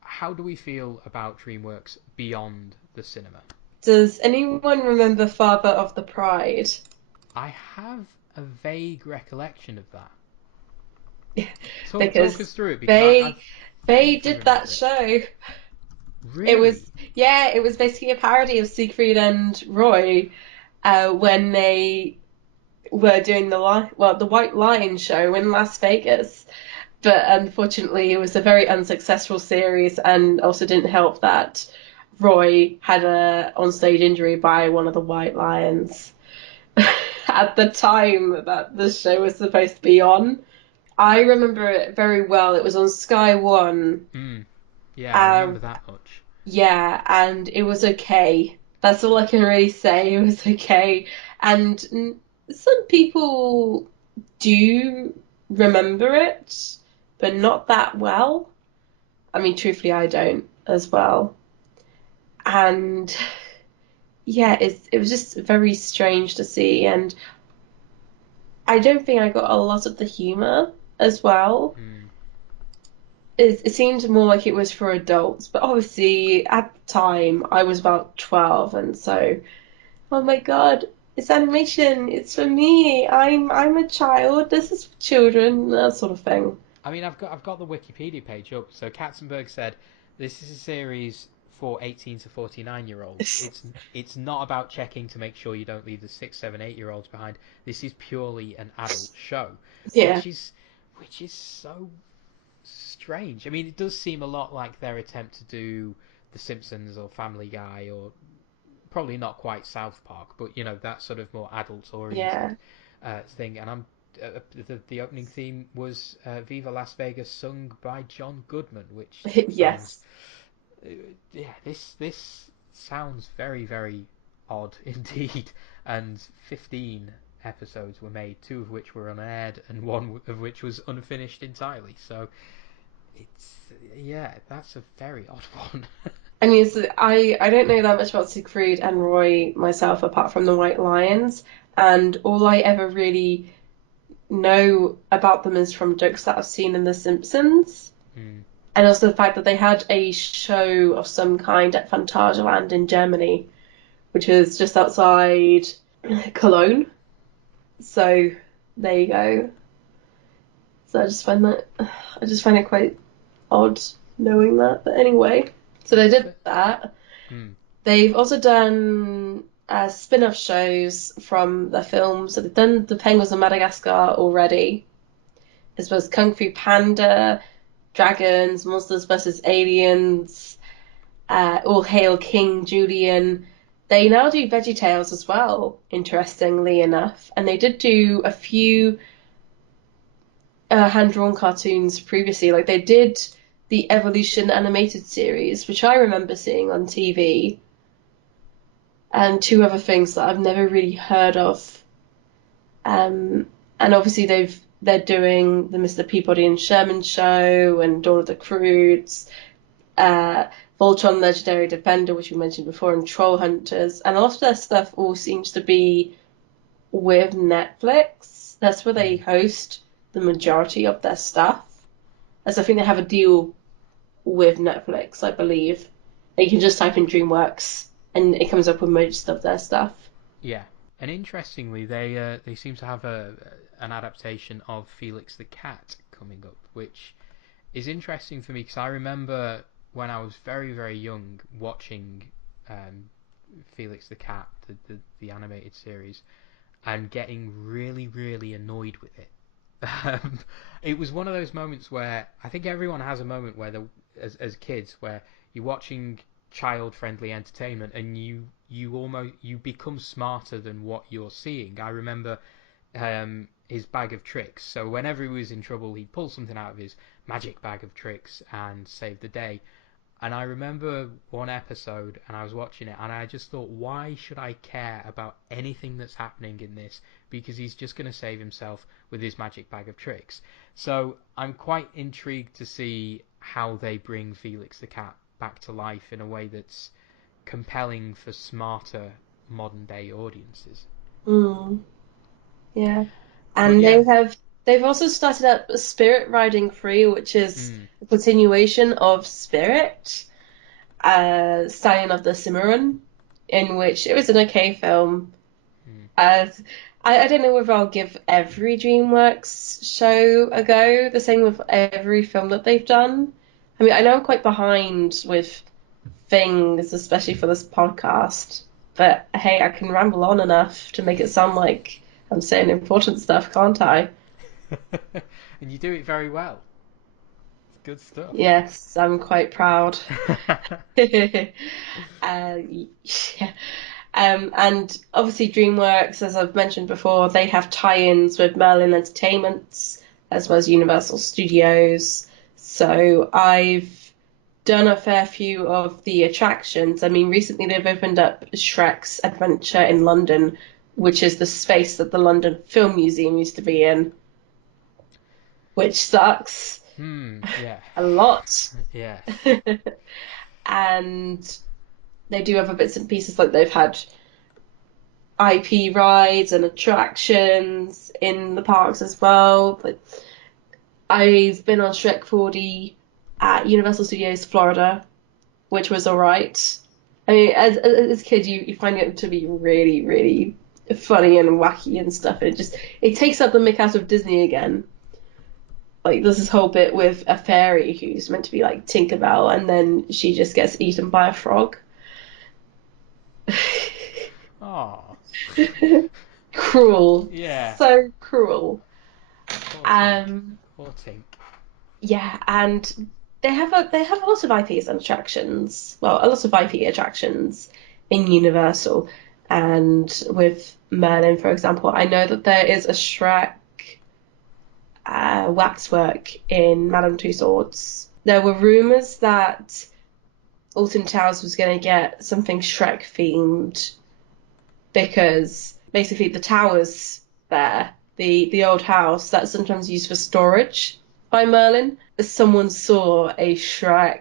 how do we feel about DreamWorks beyond the cinema? Does anyone remember Father of the Pride? I have a vague recollection of that. Talk Because us through it because I they they vaguely did that remember it. show. It was Really? yeah, it was basically a parody of Siegfried and Roy, when they were doing the White Lion show in Las Vegas. But unfortunately, it was a very unsuccessful series, and also didn't help that Roy had a onstage injury by one of the White Lions at the time that the show was supposed to be on. I remember it very well. It was on Sky One. Mm, yeah, I remember Um, that much. yeah, and it was okay. That's all I can really say. It was okay. And some people do remember it, but not that well. I mean, truthfully, I don't as well. And yeah, it was just very strange to see. And I don't think I got a lot of the humor as well. Mm, It seemed more like it was for adults, but obviously at the time I was about 12, and so, oh my God, it's animation, it's for me, I'm a child, this is for children, that sort of thing. I mean, I've got the Wikipedia page up. So Katzenberg said this is a series for 18 to 49-year-olds. It's not about checking to make sure you don't leave the 6, 7, 8-year-olds behind. This is purely an adult show, Yeah, which is which is so strange. I mean, it does seem a lot like their attempt to do The Simpsons or Family Guy, or probably not quite South Park, but that sort of more adult-oriented yeah, thing. And the opening theme was "Viva Las Vegas," sung by John Goodman, which sounds yes, uh, yeah. This sounds very very odd indeed. And 15 episodes were made, two of which were unaired, and one of which was unfinished entirely. So it's yeah, that's a very odd one. I mean, I don't know that much about Siegfried and Roy myself, apart from the White Lions, and all I ever really know about them is from jokes that I've seen in The Simpsons. Mm, And also the fact that they had a show of some kind at Phantasialand in Germany, which is just outside Cologne. So there you go. So I just find it quite odd knowing that. But anyway, so they did that. mm, They've also done spin-off shows from the films. So they've done The Penguins of Madagascar already, as well as Kung Fu Panda, Dragons, Monsters vs. Aliens, All Hail King Julian. They now do VeggieTales as well, interestingly enough. And they did do a few hand-drawn cartoons previously. Like they did the Evolution animated series, which I remember seeing on TV, and two other things that I've never really heard of. And obviously they're doing the Mr. Peabody and Sherman show and Dawn of the Croods, uh, Voltron Legendary Defender, which we mentioned before, and Troll Hunters. And a lot of their stuff all seems to be with Netflix. That's where they mm. host the majority of their stuff. As I think they have a deal with Netflix, I believe. And you can just type in DreamWorks and it comes up with most of their stuff. Yeah, and interestingly, they seem to have an adaptation of Felix the Cat coming up, which is interesting for me because I remember when I was very very young watching um, Felix the Cat, the animated series, and getting really really annoyed with it. Um, it was one of those moments where I think everyone has a moment where as kids where you're watching child friendly entertainment and you become smarter than what you're seeing. I remember his bag of tricks. So whenever he was in trouble, he'd pull something out of his magic bag of tricks and save the day. And I remember one episode, and I was watching it, and I just thought, why should I care about anything that's happening in this? Because he's just going to save himself with his magic bag of tricks. So I'm quite intrigued to see how they bring Felix the Cat back to life in a way that's compelling for smarter modern day audiences. Mm, yeah. But And yeah, they've also started up Spirit Riding 3, which is mm, a continuation of Spirit, Stallion of the Cimarron, in which it was an okay film. mm, Uh, I don't know whether I'll give every DreamWorks show a go, the same with every film that they've done. I mean, I know I'm quite behind with things, especially for this podcast, but hey, I can ramble on enough to make it sound like I'm saying important stuff, can't I? and you do it very well. It's good stuff. Yes, I'm quite proud. Yeah. And obviously, DreamWorks, as I've mentioned before, they have tie-ins with Merlin Entertainments as well as Universal Studios. So I've done a fair few of the attractions. I mean, recently they've opened up Shrek's Adventure in London, which is the space that the London Film Museum used to be in, which sucks Yeah. a lot. Yes. And they do other bits and pieces, like they've had IP rides and attractions in the parks as well. But I've been on Shrek 4D at Universal Studios Florida, which was all right. I mean, as a kid, you find it to be really, really funny and wacky and stuff. It takes up the mick out of Disney again. Like there's this whole bit with a fairy who's meant to be like Tinkerbell, and then she just gets eaten by a frog. Oh. Cruel, Yeah. so cruel. Poor Tink. Um, Poor Tink. yeah, and they have a lot of IPs and attractions. Well, a lot of IP attractions in Universal, and with Merlin, for example, I know that there is a Shrek waxwork in Madame Tussauds. There were rumors that Alton Towers was going to get something Shrek themed because basically the towers there, the old house that's sometimes used for storage by Merlin, someone saw a Shrek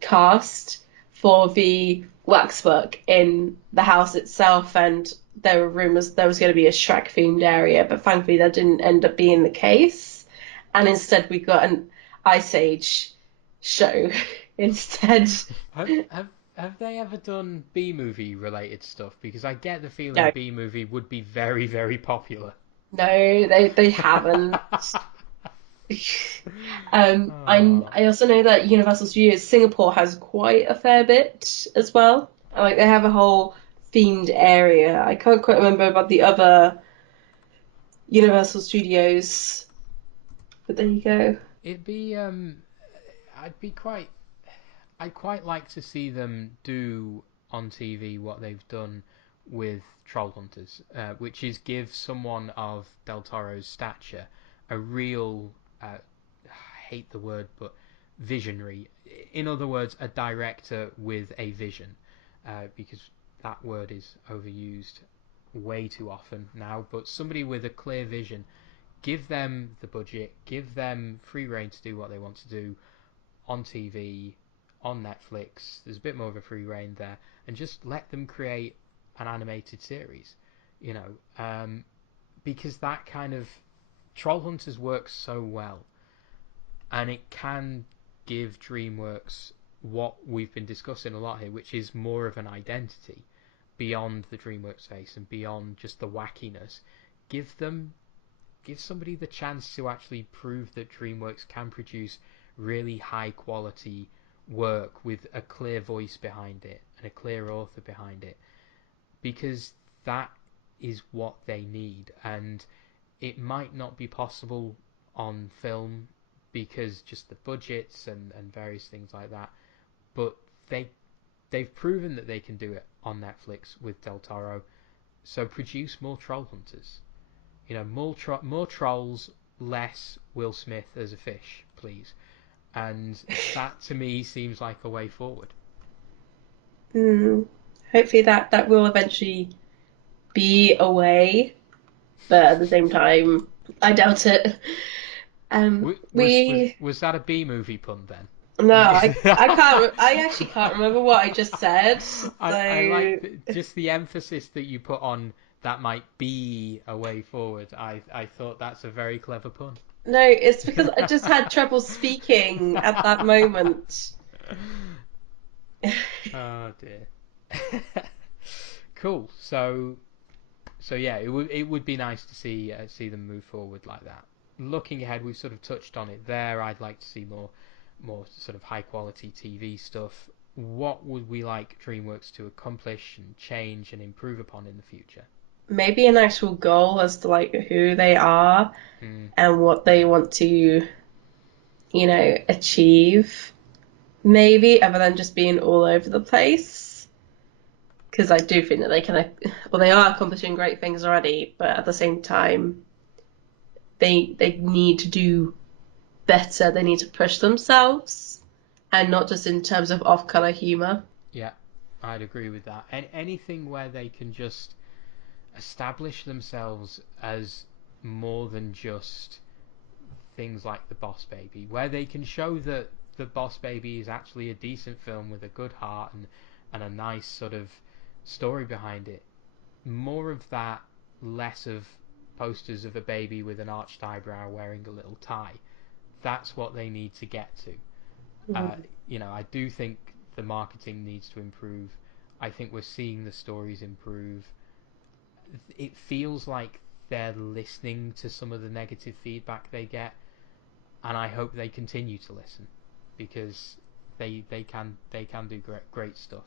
cast for the waxwork in the house itself, and there were rumors there was going to be a Shrek themed area, but thankfully that didn't end up being the case, and instead we got an Ice Age show instead. Have they ever done B movie related stuff? Because I get the feeling No, B movie would be very, very popular. no, they haven't. Oh. I also know that Universal Studios Singapore has quite a fair bit as well. Like they have a whole themed area. I can't quite remember about the other Universal Studios, but there you go. It'd be I'd be quite I'd quite like to see them do on TV what they've done with Troll Hunters, which is give someone of Del Toro's stature a real, I hate the word, but visionary. In other words, a director with a vision, because that word is overused way too often now. But somebody with a clear vision, give them the budget, give them free rein to do what they want to do on TV, on Netflix. There's a bit more of a free rein there, and just let them create an animated series. You know, because that kind of Trollhunters works so well, and it can give DreamWorks what we've been discussing a lot here, which is more of an identity beyond the DreamWorks face and beyond just the wackiness. Give them, give somebody the chance to actually prove that DreamWorks can produce really high quality work with a clear voice behind it and a clear author behind it, because that is what they need. And it might not be possible on film because just the budgets and various things like that, but they've proven that they can do it on Netflix with Del Toro. So produce more Troll Hunters. more trolls, less Will Smith as a fish, please. And that to me seems like a way forward. Mm. Hopefully that will eventually be a way, but at the same time, I doubt it. We Was that a B movie pun then? No, I I can't. I actually can't remember what I just said. I like So just the emphasis that you put on that might be a way forward. I thought that's a very clever pun. no, it's because I just had trouble speaking at that moment. Oh dear. Cool. So yeah, it would be nice to see them move forward like that. Looking ahead, we've sort of touched on it there. I'd like to see more sort of high quality TV stuff. What would we like DreamWorks to accomplish and change and improve upon in the future? Maybe an actual goal as to like who they are Mm, and what they want to, achieve. Maybe other than just being all over the place. Because I do think that well, they are accomplishing great things already, but at the same time, they need to do better. They need to push themselves, and not just in terms of off-color humor. yeah, I'd agree with that. And anything where they can just establish themselves as more than just things like The Boss Baby, where they can show that The Boss Baby is actually a decent film with a good heart and a nice sort of story behind it. More of that, less of posters of a baby with an arched eyebrow wearing a little tie. That's what they need to get to. Uh, Mm. I do think the marketing needs to improve. I think we're seeing the stories improve. It feels like they're listening to some of the negative feedback they get, and I hope they continue to listen because they can do great stuff.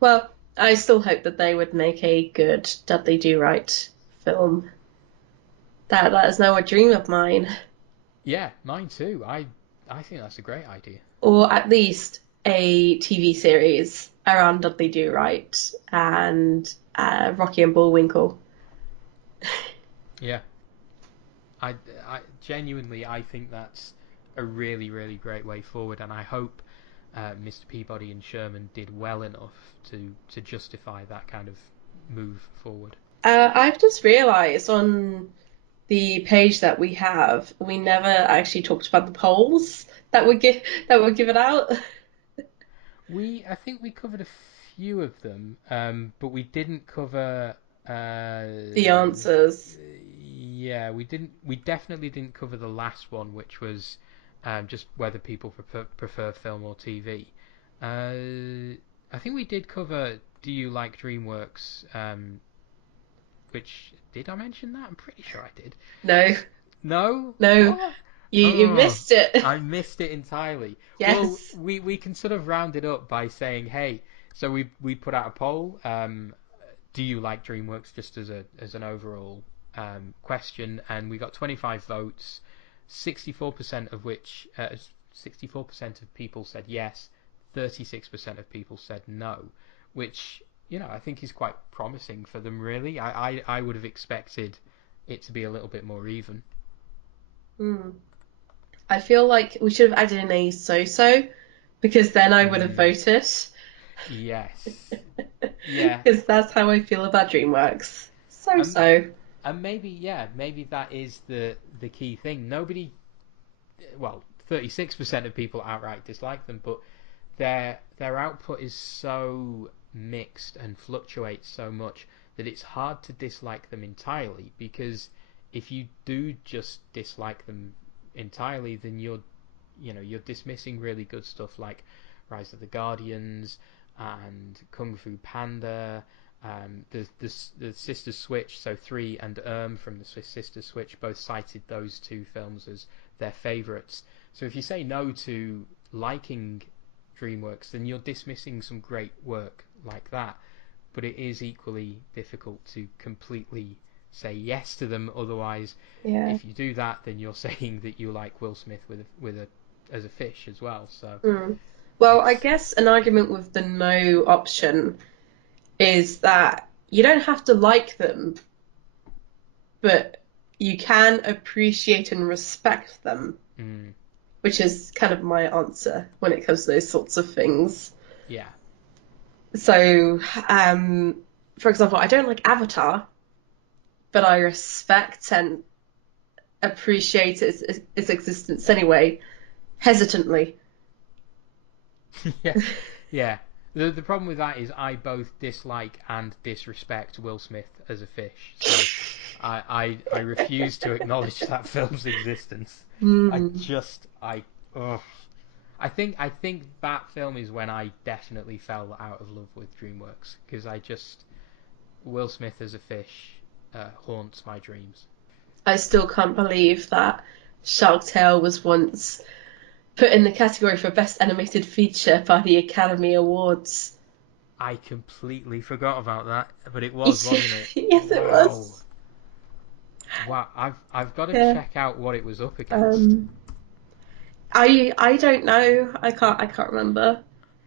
Well, I still hope that they would make a good Dudley Do Right film. That is now a dream of mine, Yeah, mine too. I think that's a great idea. or at least a TV series around Dudley Do Right and Rocky and Bullwinkle. Yeah, I, I genuinely I think that's a really great way forward, and I hope Mr. Peabody and Sherman did well enough to justify that kind of move forward. I've just realised on the page that we have, we never actually talked about the polls that were given out. I think we covered a few of them, but we didn't cover. The answers. Yeah, we didn't. We definitely didn't cover the last one, which was just whether people prefer film or TV. I think we did cover. Do you like DreamWorks? Which did I mention that? I'm pretty sure I did. No, No, no, what? you Oh, missed it. I missed it entirely. Well, Yes. we can sort of round it up by saying, hey, so we put out a poll. Do you like DreamWorks just as an overall question? And we got 25 votes, 64% of which 64% of people said yes, 36% of people said no, which I think is quite promising for them. Really, I would have expected it to be a little bit more even. Hmm. I feel like we should have added in a so-so because then I would have Mm, voted yes, yeah, because that's how I feel about DreamWorks. and So-so. and maybe that is the key thing. Nobody, well, 36% of people outright dislike them, but their output is so mixed and fluctuates so much that it's hard to dislike them entirely, because if you do just dislike them entirely, then you're dismissing really good stuff like Rise of the Guardians and Kung Fu Panda. The Sisters Switch, so 3 and from the Swiss Sisters Switch both cited those two films as their favourites. So if you say no to liking DreamWorks, then you're dismissing some great work like that. But it is equally difficult to completely say yes to them. Otherwise, Yeah. if you do that, then you're saying that you like Will Smith with a as a fish as well. So Hmm. Well, I it's guess an argument with the no option is that you don't have to like them but you can appreciate and respect them, Mm, which is kind of my answer when it comes to those sorts of things. yeah. So, for example, I don't like Avatar, but I respect and appreciate its existence anyway, hesitantly. Yeah. Yeah. The problem with that is I both dislike and disrespect Will Smith as a fish. So I refuse to acknowledge that film's existence. I Mm. just I ugh. I think that film is when I definitely fell out of love with DreamWorks, because I just Will Smith as a fish haunts my dreams. I still can't believe that Shark Tale was once put in the category for Best Animated Feature by the Academy Awards. I completely forgot about that, but it was, Yes, wasn't it? it Wow. was. Wow, I've got to Yeah. check out what it was up against. Um, I don't know. I can't remember.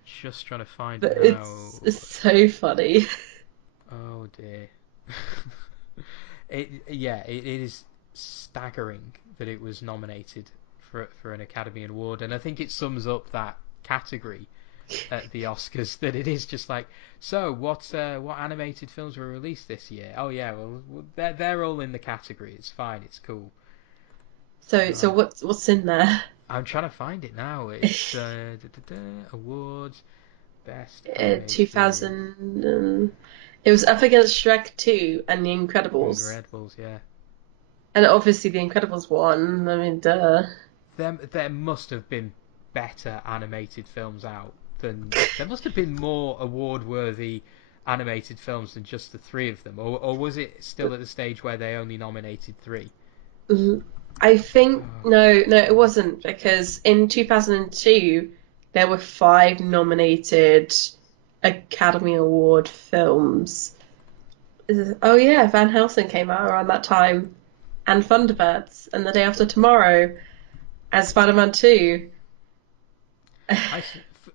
Just trying to find it But now. it's so funny. Oh dear. It is staggering that it was nominated for an Academy Award, and I think it sums up that category at the Oscars, that it is just like, so what animated films were released this year? Oh yeah, well they're all in the category. It's fine. It's cool. So Uh, what's in there? I'm trying to find it now. It's awards, best 2000. animated. It was up against Shrek 2 and The Incredibles, Incredibles, yeah. and obviously The Incredibles won. I mean, duh. There must have been better animated films out than there must have been more award-worthy animated films than just the three of them, or was it still at the stage where they only nominated three? I think Oh, no, it wasn't because in 2002 there were five nominated Academy Award films. Oh yeah, Van Helsing came out around that time, and Thunderbirds, and The Day After Tomorrow, and Spider-Man 2.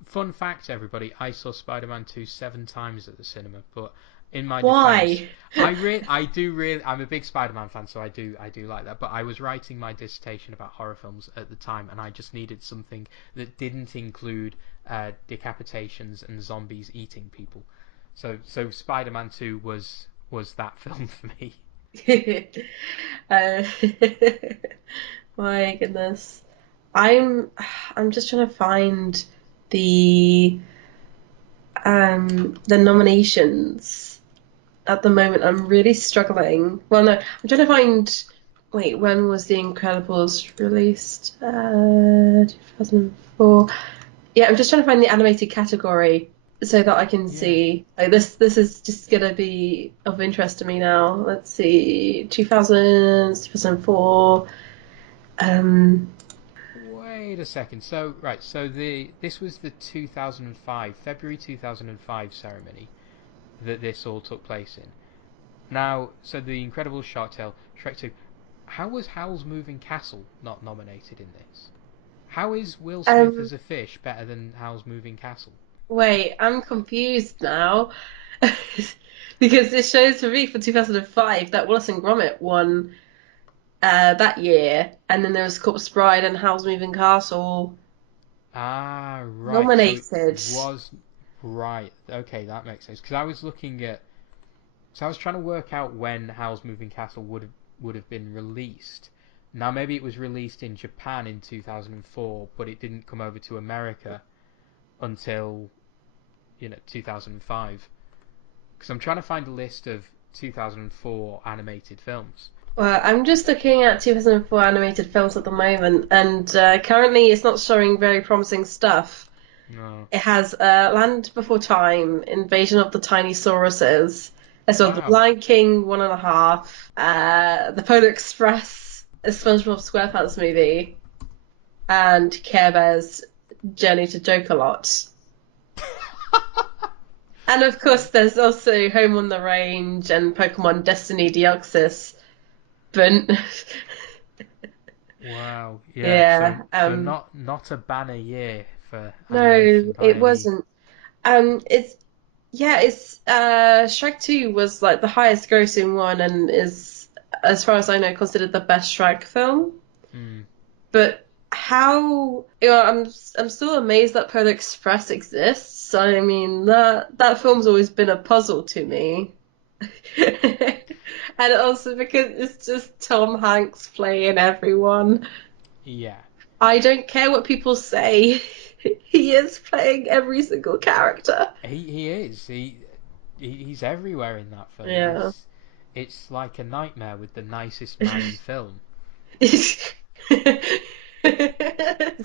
Fun fact, everybody, I saw Spider-Man 2 7 times at the cinema, but in my defense, Why? I'm a big Spider-Man fan, so I do like that, but I was writing my dissertation about horror films at the time, and I just needed something that didn't include decapitations and zombies eating people. So Spider-Man 2 was that film for me. Uh, my goodness. I'm I'm just trying to find the the nominations at the moment. I'm really struggling. Well, no, I'm trying to find. Wait, when was The Incredibles released? 2004. Yeah, I'm just trying to find the animated category so that I can Yeah. see. Like this is just gonna be of interest to me now. Let's see, 2000s, 2004. Um, Wait a second. So right, so the this was the 2005 February 2005 ceremony that this all took place in. Now, so the Incredible Shark Tale, Shrek 2. How was Howl's Moving Castle not nominated in this? How is Will Smith um, as a fish better than Howl's Moving Castle? Wait, I'm confused now. Because it shows for me for 2005 that Wallace and Gromit won that year, and then there was Corpse Bride and Howl's Moving Castle Ah, right. So it nominated. was right. Okay, that makes sense. Because I was looking at, so I was trying to work out when Howl's Moving Castle would have been released. Now maybe it was released in Japan in 2004, but it didn't come over to America until 2005. Because I'm trying to find a list of 2004 animated films. Well, I'm just looking at 2004 animated films at the moment, and currently it's not showing very promising stuff. No. It has Land Before Time, Invasion of the Tiny Sauruses, as well as The Wow. Lion King, One and a Half, The Polar Express, a SpongeBob SquarePants movie, and Care Bear's Journey to Joke-a-Lot. And of course, there's also Home on the Range and Pokemon Destiny Deoxys. But Wow. Yeah. So yeah, so not a banner year for animation no, by it any. wasn't. It's yeah, it's Shrek 2 was like the highest grossing one and is as far as I know, considered the best Shrek film. Mm. But how, I'm still amazed that Polar Express exists. I mean, that film's always been a puzzle to me. And also because it's just Tom Hanks playing everyone. Yeah, I don't care what people say. He is playing every single character. he is. He's everywhere in that film. Yeah. It's like a nightmare with the nicest man in film. It's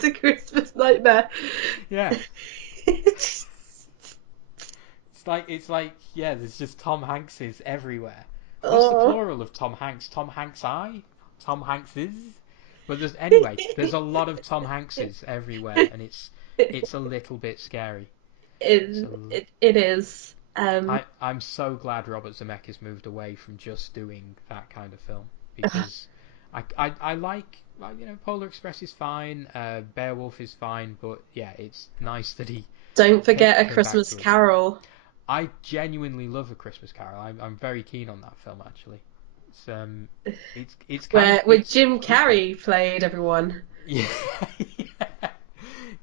a Christmas nightmare. Yeah, it's like yeah. There's just Tom Hankses everywhere. What's the Oh, plural of Tom Hanks? Tom Hanks I? Tom Hankses? But there's a lot of Tom Hankses everywhere, and it's a little bit scary. So it is. I'm so glad Robert Zemeckis moved away from just doing that kind of film because I like Polar Express is fine, Beowulf is fine, but yeah, it's nice that he Don't came, forget A came back Christmas to us. Carol. I genuinely love A Christmas Carol. I'm very keen on that film actually. It's kind of Where it's Jim creepy. Carrey played everyone. Yeah,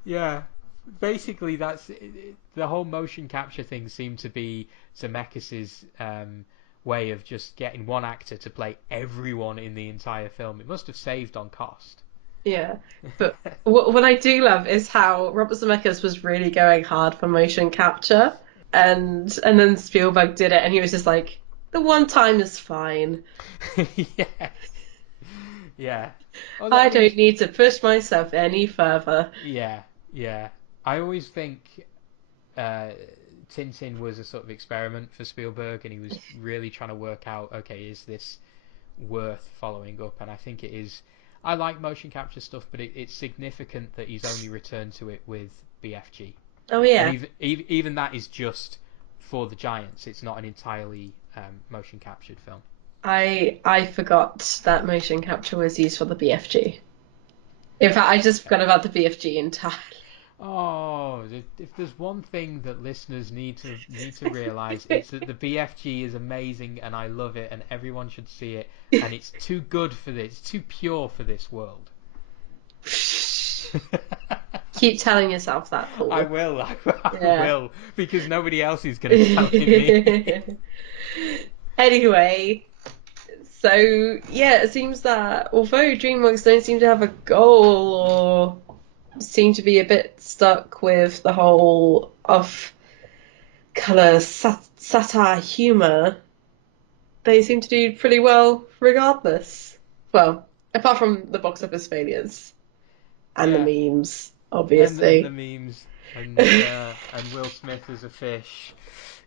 yeah. Basically, the whole motion capture thing seemed to be Zemeckis's way of just getting one actor to play everyone in the entire film. It must have saved on cost. Yeah, but what I do love is how Robert Zemeckis was really going hard for motion capture, and then Spielberg did it, and he was just like, the one time is fine. Yeah, yeah. Well, I I mean, don't need to push myself any further. yeah, yeah. I always think uh, Tintin was a sort of experiment for Spielberg, and he was really trying to work out, okay, is this worth following up? And I think it is. I like motion capture stuff, but it's significant that he's only returned to it with BFG, Oh and yeah, even that is just for the Giants. It's not an entirely motion captured film. I forgot that motion capture was used for the BFG. In fact, I just forgot about the BFG entirely. Oh, if there's one thing that listeners need to realize, it's that the BFG is amazing and I love it and everyone should see it and it's too good for this, it's too pure for this world. Keep telling yourself that, I Paul. will, I Yeah. will, because nobody else is going to tell it me. Anyway, so yeah, it seems that although DreamWorks don't seem to have a goal or seem to be a bit stuck with the whole off-color satire humor, they seem to do pretty well regardless. Well, apart from the box office failures and the Yeah, memes, and the obviously. memes and Will Smith as a fish.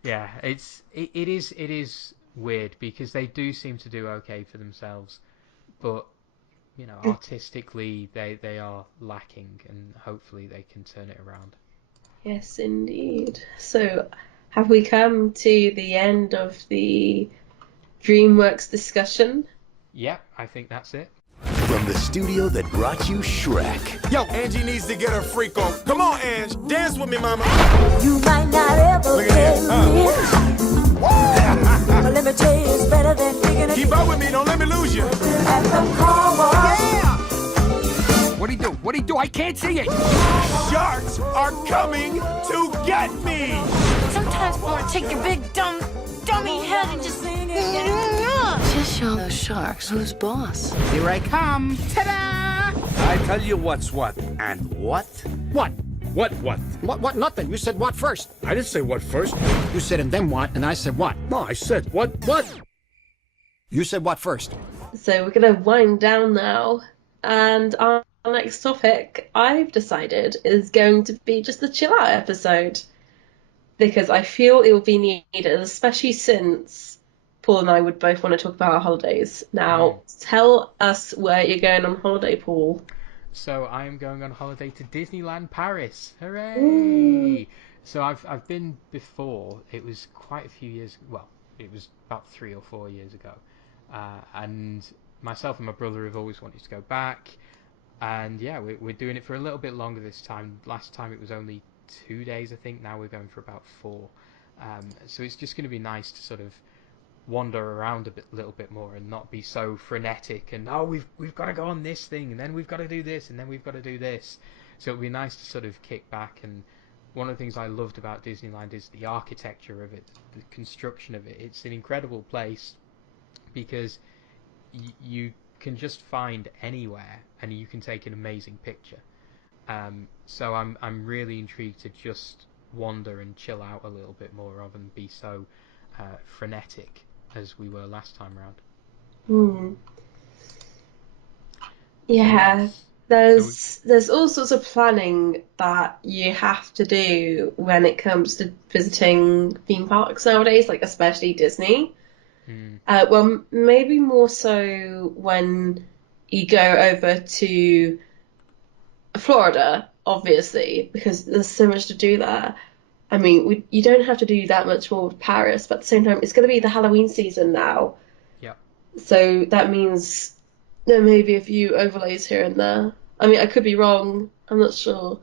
Yeah, it is weird because they do seem to do okay for themselves, but artistically they are lacking, and hopefully they can turn it around. Yes, indeed. So, have we come to the end of the DreamWorks discussion? Yep, I think that's it. From the studio that brought you Shrek. Yo, Angie needs to get her freak on. Come on, Ange. Dance with me, mama. You might not ever Look at get that. rich, but let me tell you, it's better than digging a Keep up with me. Don't let me lose you. at the car wash. What'd he do? What'd he do? I can't see it. Sharks are coming to get me. Sometimes I want to take your big dummy head and just Just show those sharks who's boss. Here I come. Ta-da! I tell you what's what, and what? What? What? What? Nothing. You said what first? I didn't say what first. You said and then what, and I said what? No, I said what? You said what first? So, we're going to wind down now. And our next topic, I've decided, is going to be just a chill out episode. Because I feel it will be needed, especially since Paul and I would both want to talk about our holidays. Now, tell us where you're going on holiday, Paul. So I am going on holiday to Disneyland Paris. Hooray! Ooh. So I've been before. It was quite a few years. Well, it was about 3 or 4 years ago. And myself and my brother have always wanted to go back. And yeah, we're doing it for a little bit longer this time. Last time it was only 2 days, I think. Now we're going for about 4. So it's just going to be nice to sort of wander around little bit more and not be so frenetic and we've got to go on this thing and then we've got to do this and then we've got to do this. So it'd be nice to sort of kick back. And one of the things I loved about Disneyland is the architecture of it, the construction of it. It's an incredible place because you can just find anywhere and you can take an amazing picture. So I'm really intrigued to just wander and chill out a little bit more rather than be so frenetic as we were last time round. Yeah, Yes. there's all sorts of planning that you have to do when it comes to visiting theme parks nowadays, like especially Disney. Well, maybe more so when you go over to Florida, obviously, because there's so much to do there. I mean, you don't have to do that much more with Paris, but at the same time, it's going to be the Halloween season now. Yep. So that means there may be a few overlays here and there. I mean, I could be wrong. I'm not sure.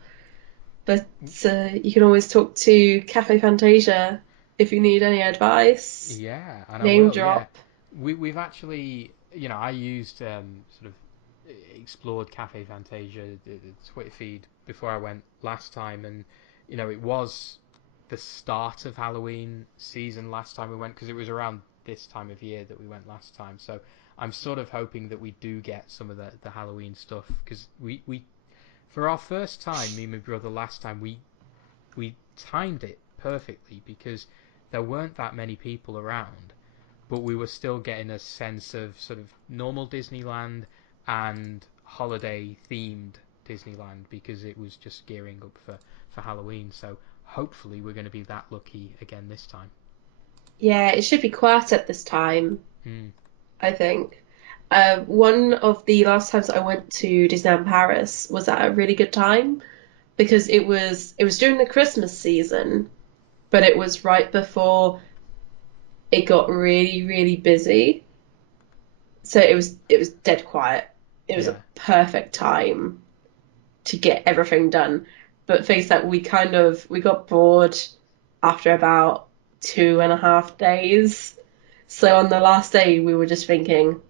But you can always talk to Cafe Fantasia if you need any advice. Yeah, and Name I will. drop. Yeah. We've actually, I used sort of explored Cafe Fantasia, the Twitter feed before I went last time, and it was the start of Halloween season last time we went because it was around this time of year that we went last time. So I'm sort of hoping that we do get some of the Halloween stuff because we for our first time, me and my brother last time, we timed it perfectly because there weren't that many people around, but we were still getting a sense of sort of normal Disneyland and holiday themed Disneyland because it was just gearing up for Halloween. So hopefully we're going to be that lucky again this time. Yeah, it should be quiet at this time, I think. One of the last times I went to Disneyland Paris was at a really good time because it was during the Christmas season, but it was right before it got really, really busy. So it was dead quiet. It was a perfect time to get everything done. But face that we got bored after about 2.5 days. So on the last day we were just thinking,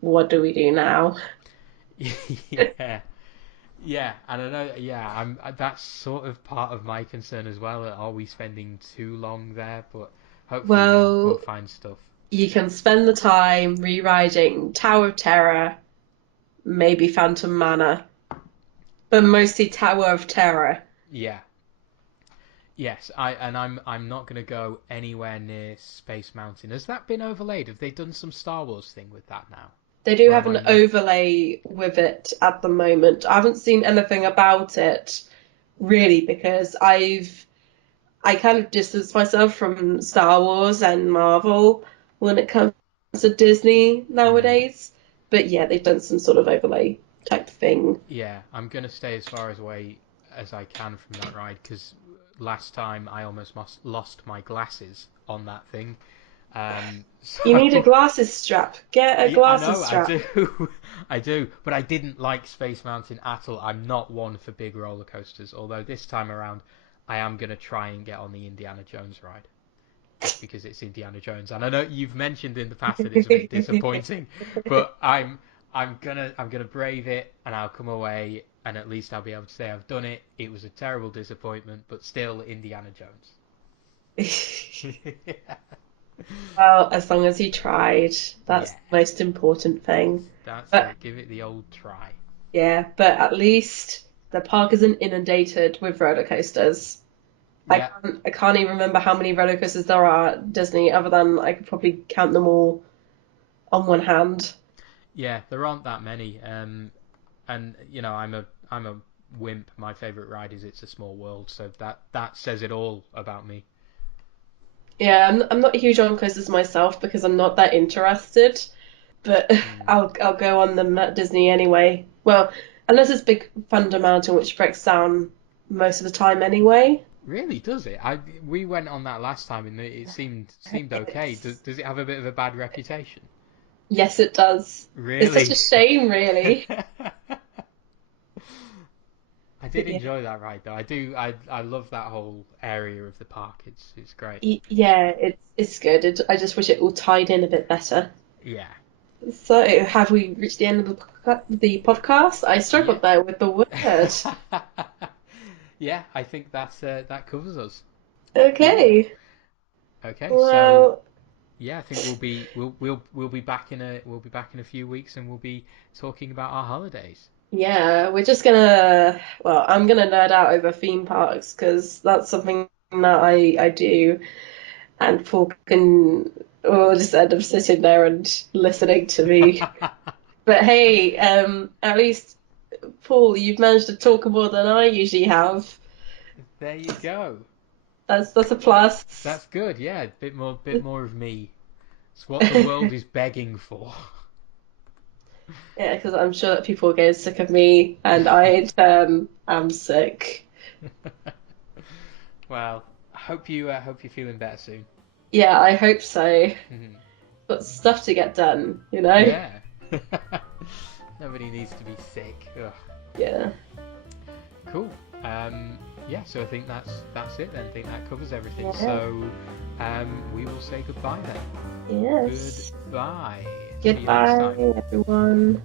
what do we do now? Yeah, and I know. Yeah, that's sort of part of my concern as well. Are we spending too long there? But hopefully we'll find stuff. You can spend the time rewriting Tower of Terror, maybe Phantom Manor, but mostly Tower of Terror. Yeah. Yes, I'm not going to go anywhere near Space Mountain. Has that been overlaid? Have they done some Star Wars thing with that now? They do have an overlay with it at the moment. I haven't seen anything about it really because I kind of distanced myself from Star Wars and Marvel when it comes to Disney nowadays. But yeah, they've done some sort of overlay type thing. Yeah, I'm going to stay as far away as I can from that ride because last time I almost lost my glasses on that thing. You need a glasses strap. Get a glasses strap. I do. I do. But I didn't like Space Mountain at all. I'm not one for big roller coasters, although this time around I am going to try and get on the Indiana Jones ride. Because it's Indiana Jones. And I know you've mentioned in the past that it's a bit disappointing, but I'm gonna brave it and I'll come away and at least I'll be able to say I've done it. It was a terrible disappointment, but still Indiana Jones. Well, as long as you tried, that's the most important thing. That's it. Give it the old try. Yeah, but at least the park isn't inundated with roller coasters. Yeah. I can't even remember how many roller coasters there are at Disney, other than I could probably count them all on one hand. Yeah, there aren't that many. And I'm a wimp. My favourite ride is It's a Small World, so that says it all about me. Yeah, I'm not huge on coasters myself because I'm not that interested, but I'll go on them at Disney anyway. Well, unless it's Big Thunder Mountain, which breaks down most of the time anyway. Really, does it? We went on that last time and it seemed okay. Does it have a bit of a bad reputation? Yes, it does. Really? It's such a shame, really. I did enjoy that ride though. I love that whole area of the park. It's great. Yeah, it's good. I just wish it all tied in a bit better. Yeah. So, have we reached the end of the podcast? I struggled there with the word. Yeah, I think that covers us. Okay. Okay, Well, so yeah, I think we'll be back in a few weeks, and we'll be talking about our holidays. yeah, I'm gonna nerd out over theme parks because that's something that I do, and Paul can will just end up sitting there and listening to me. But hey, at least Paul, you've managed to talk more than I usually have. There you go. That's a plus. That's good. Yeah, a bit more of me. It's what the world is begging for. Yeah, because I'm sure that people are getting sick of me, and I in turn am sick. Well, I hope you're feeling better soon. Yeah, I hope so. Mhm. Got stuff to get done, you know? Yeah. Nobody needs to be sick. Ugh. Yeah. Cool. Yeah, so I think that's it then. I think that covers everything. Yeah. So we will say goodbye then. Yes. Goodbye. See you next Goodbye, time. everyone.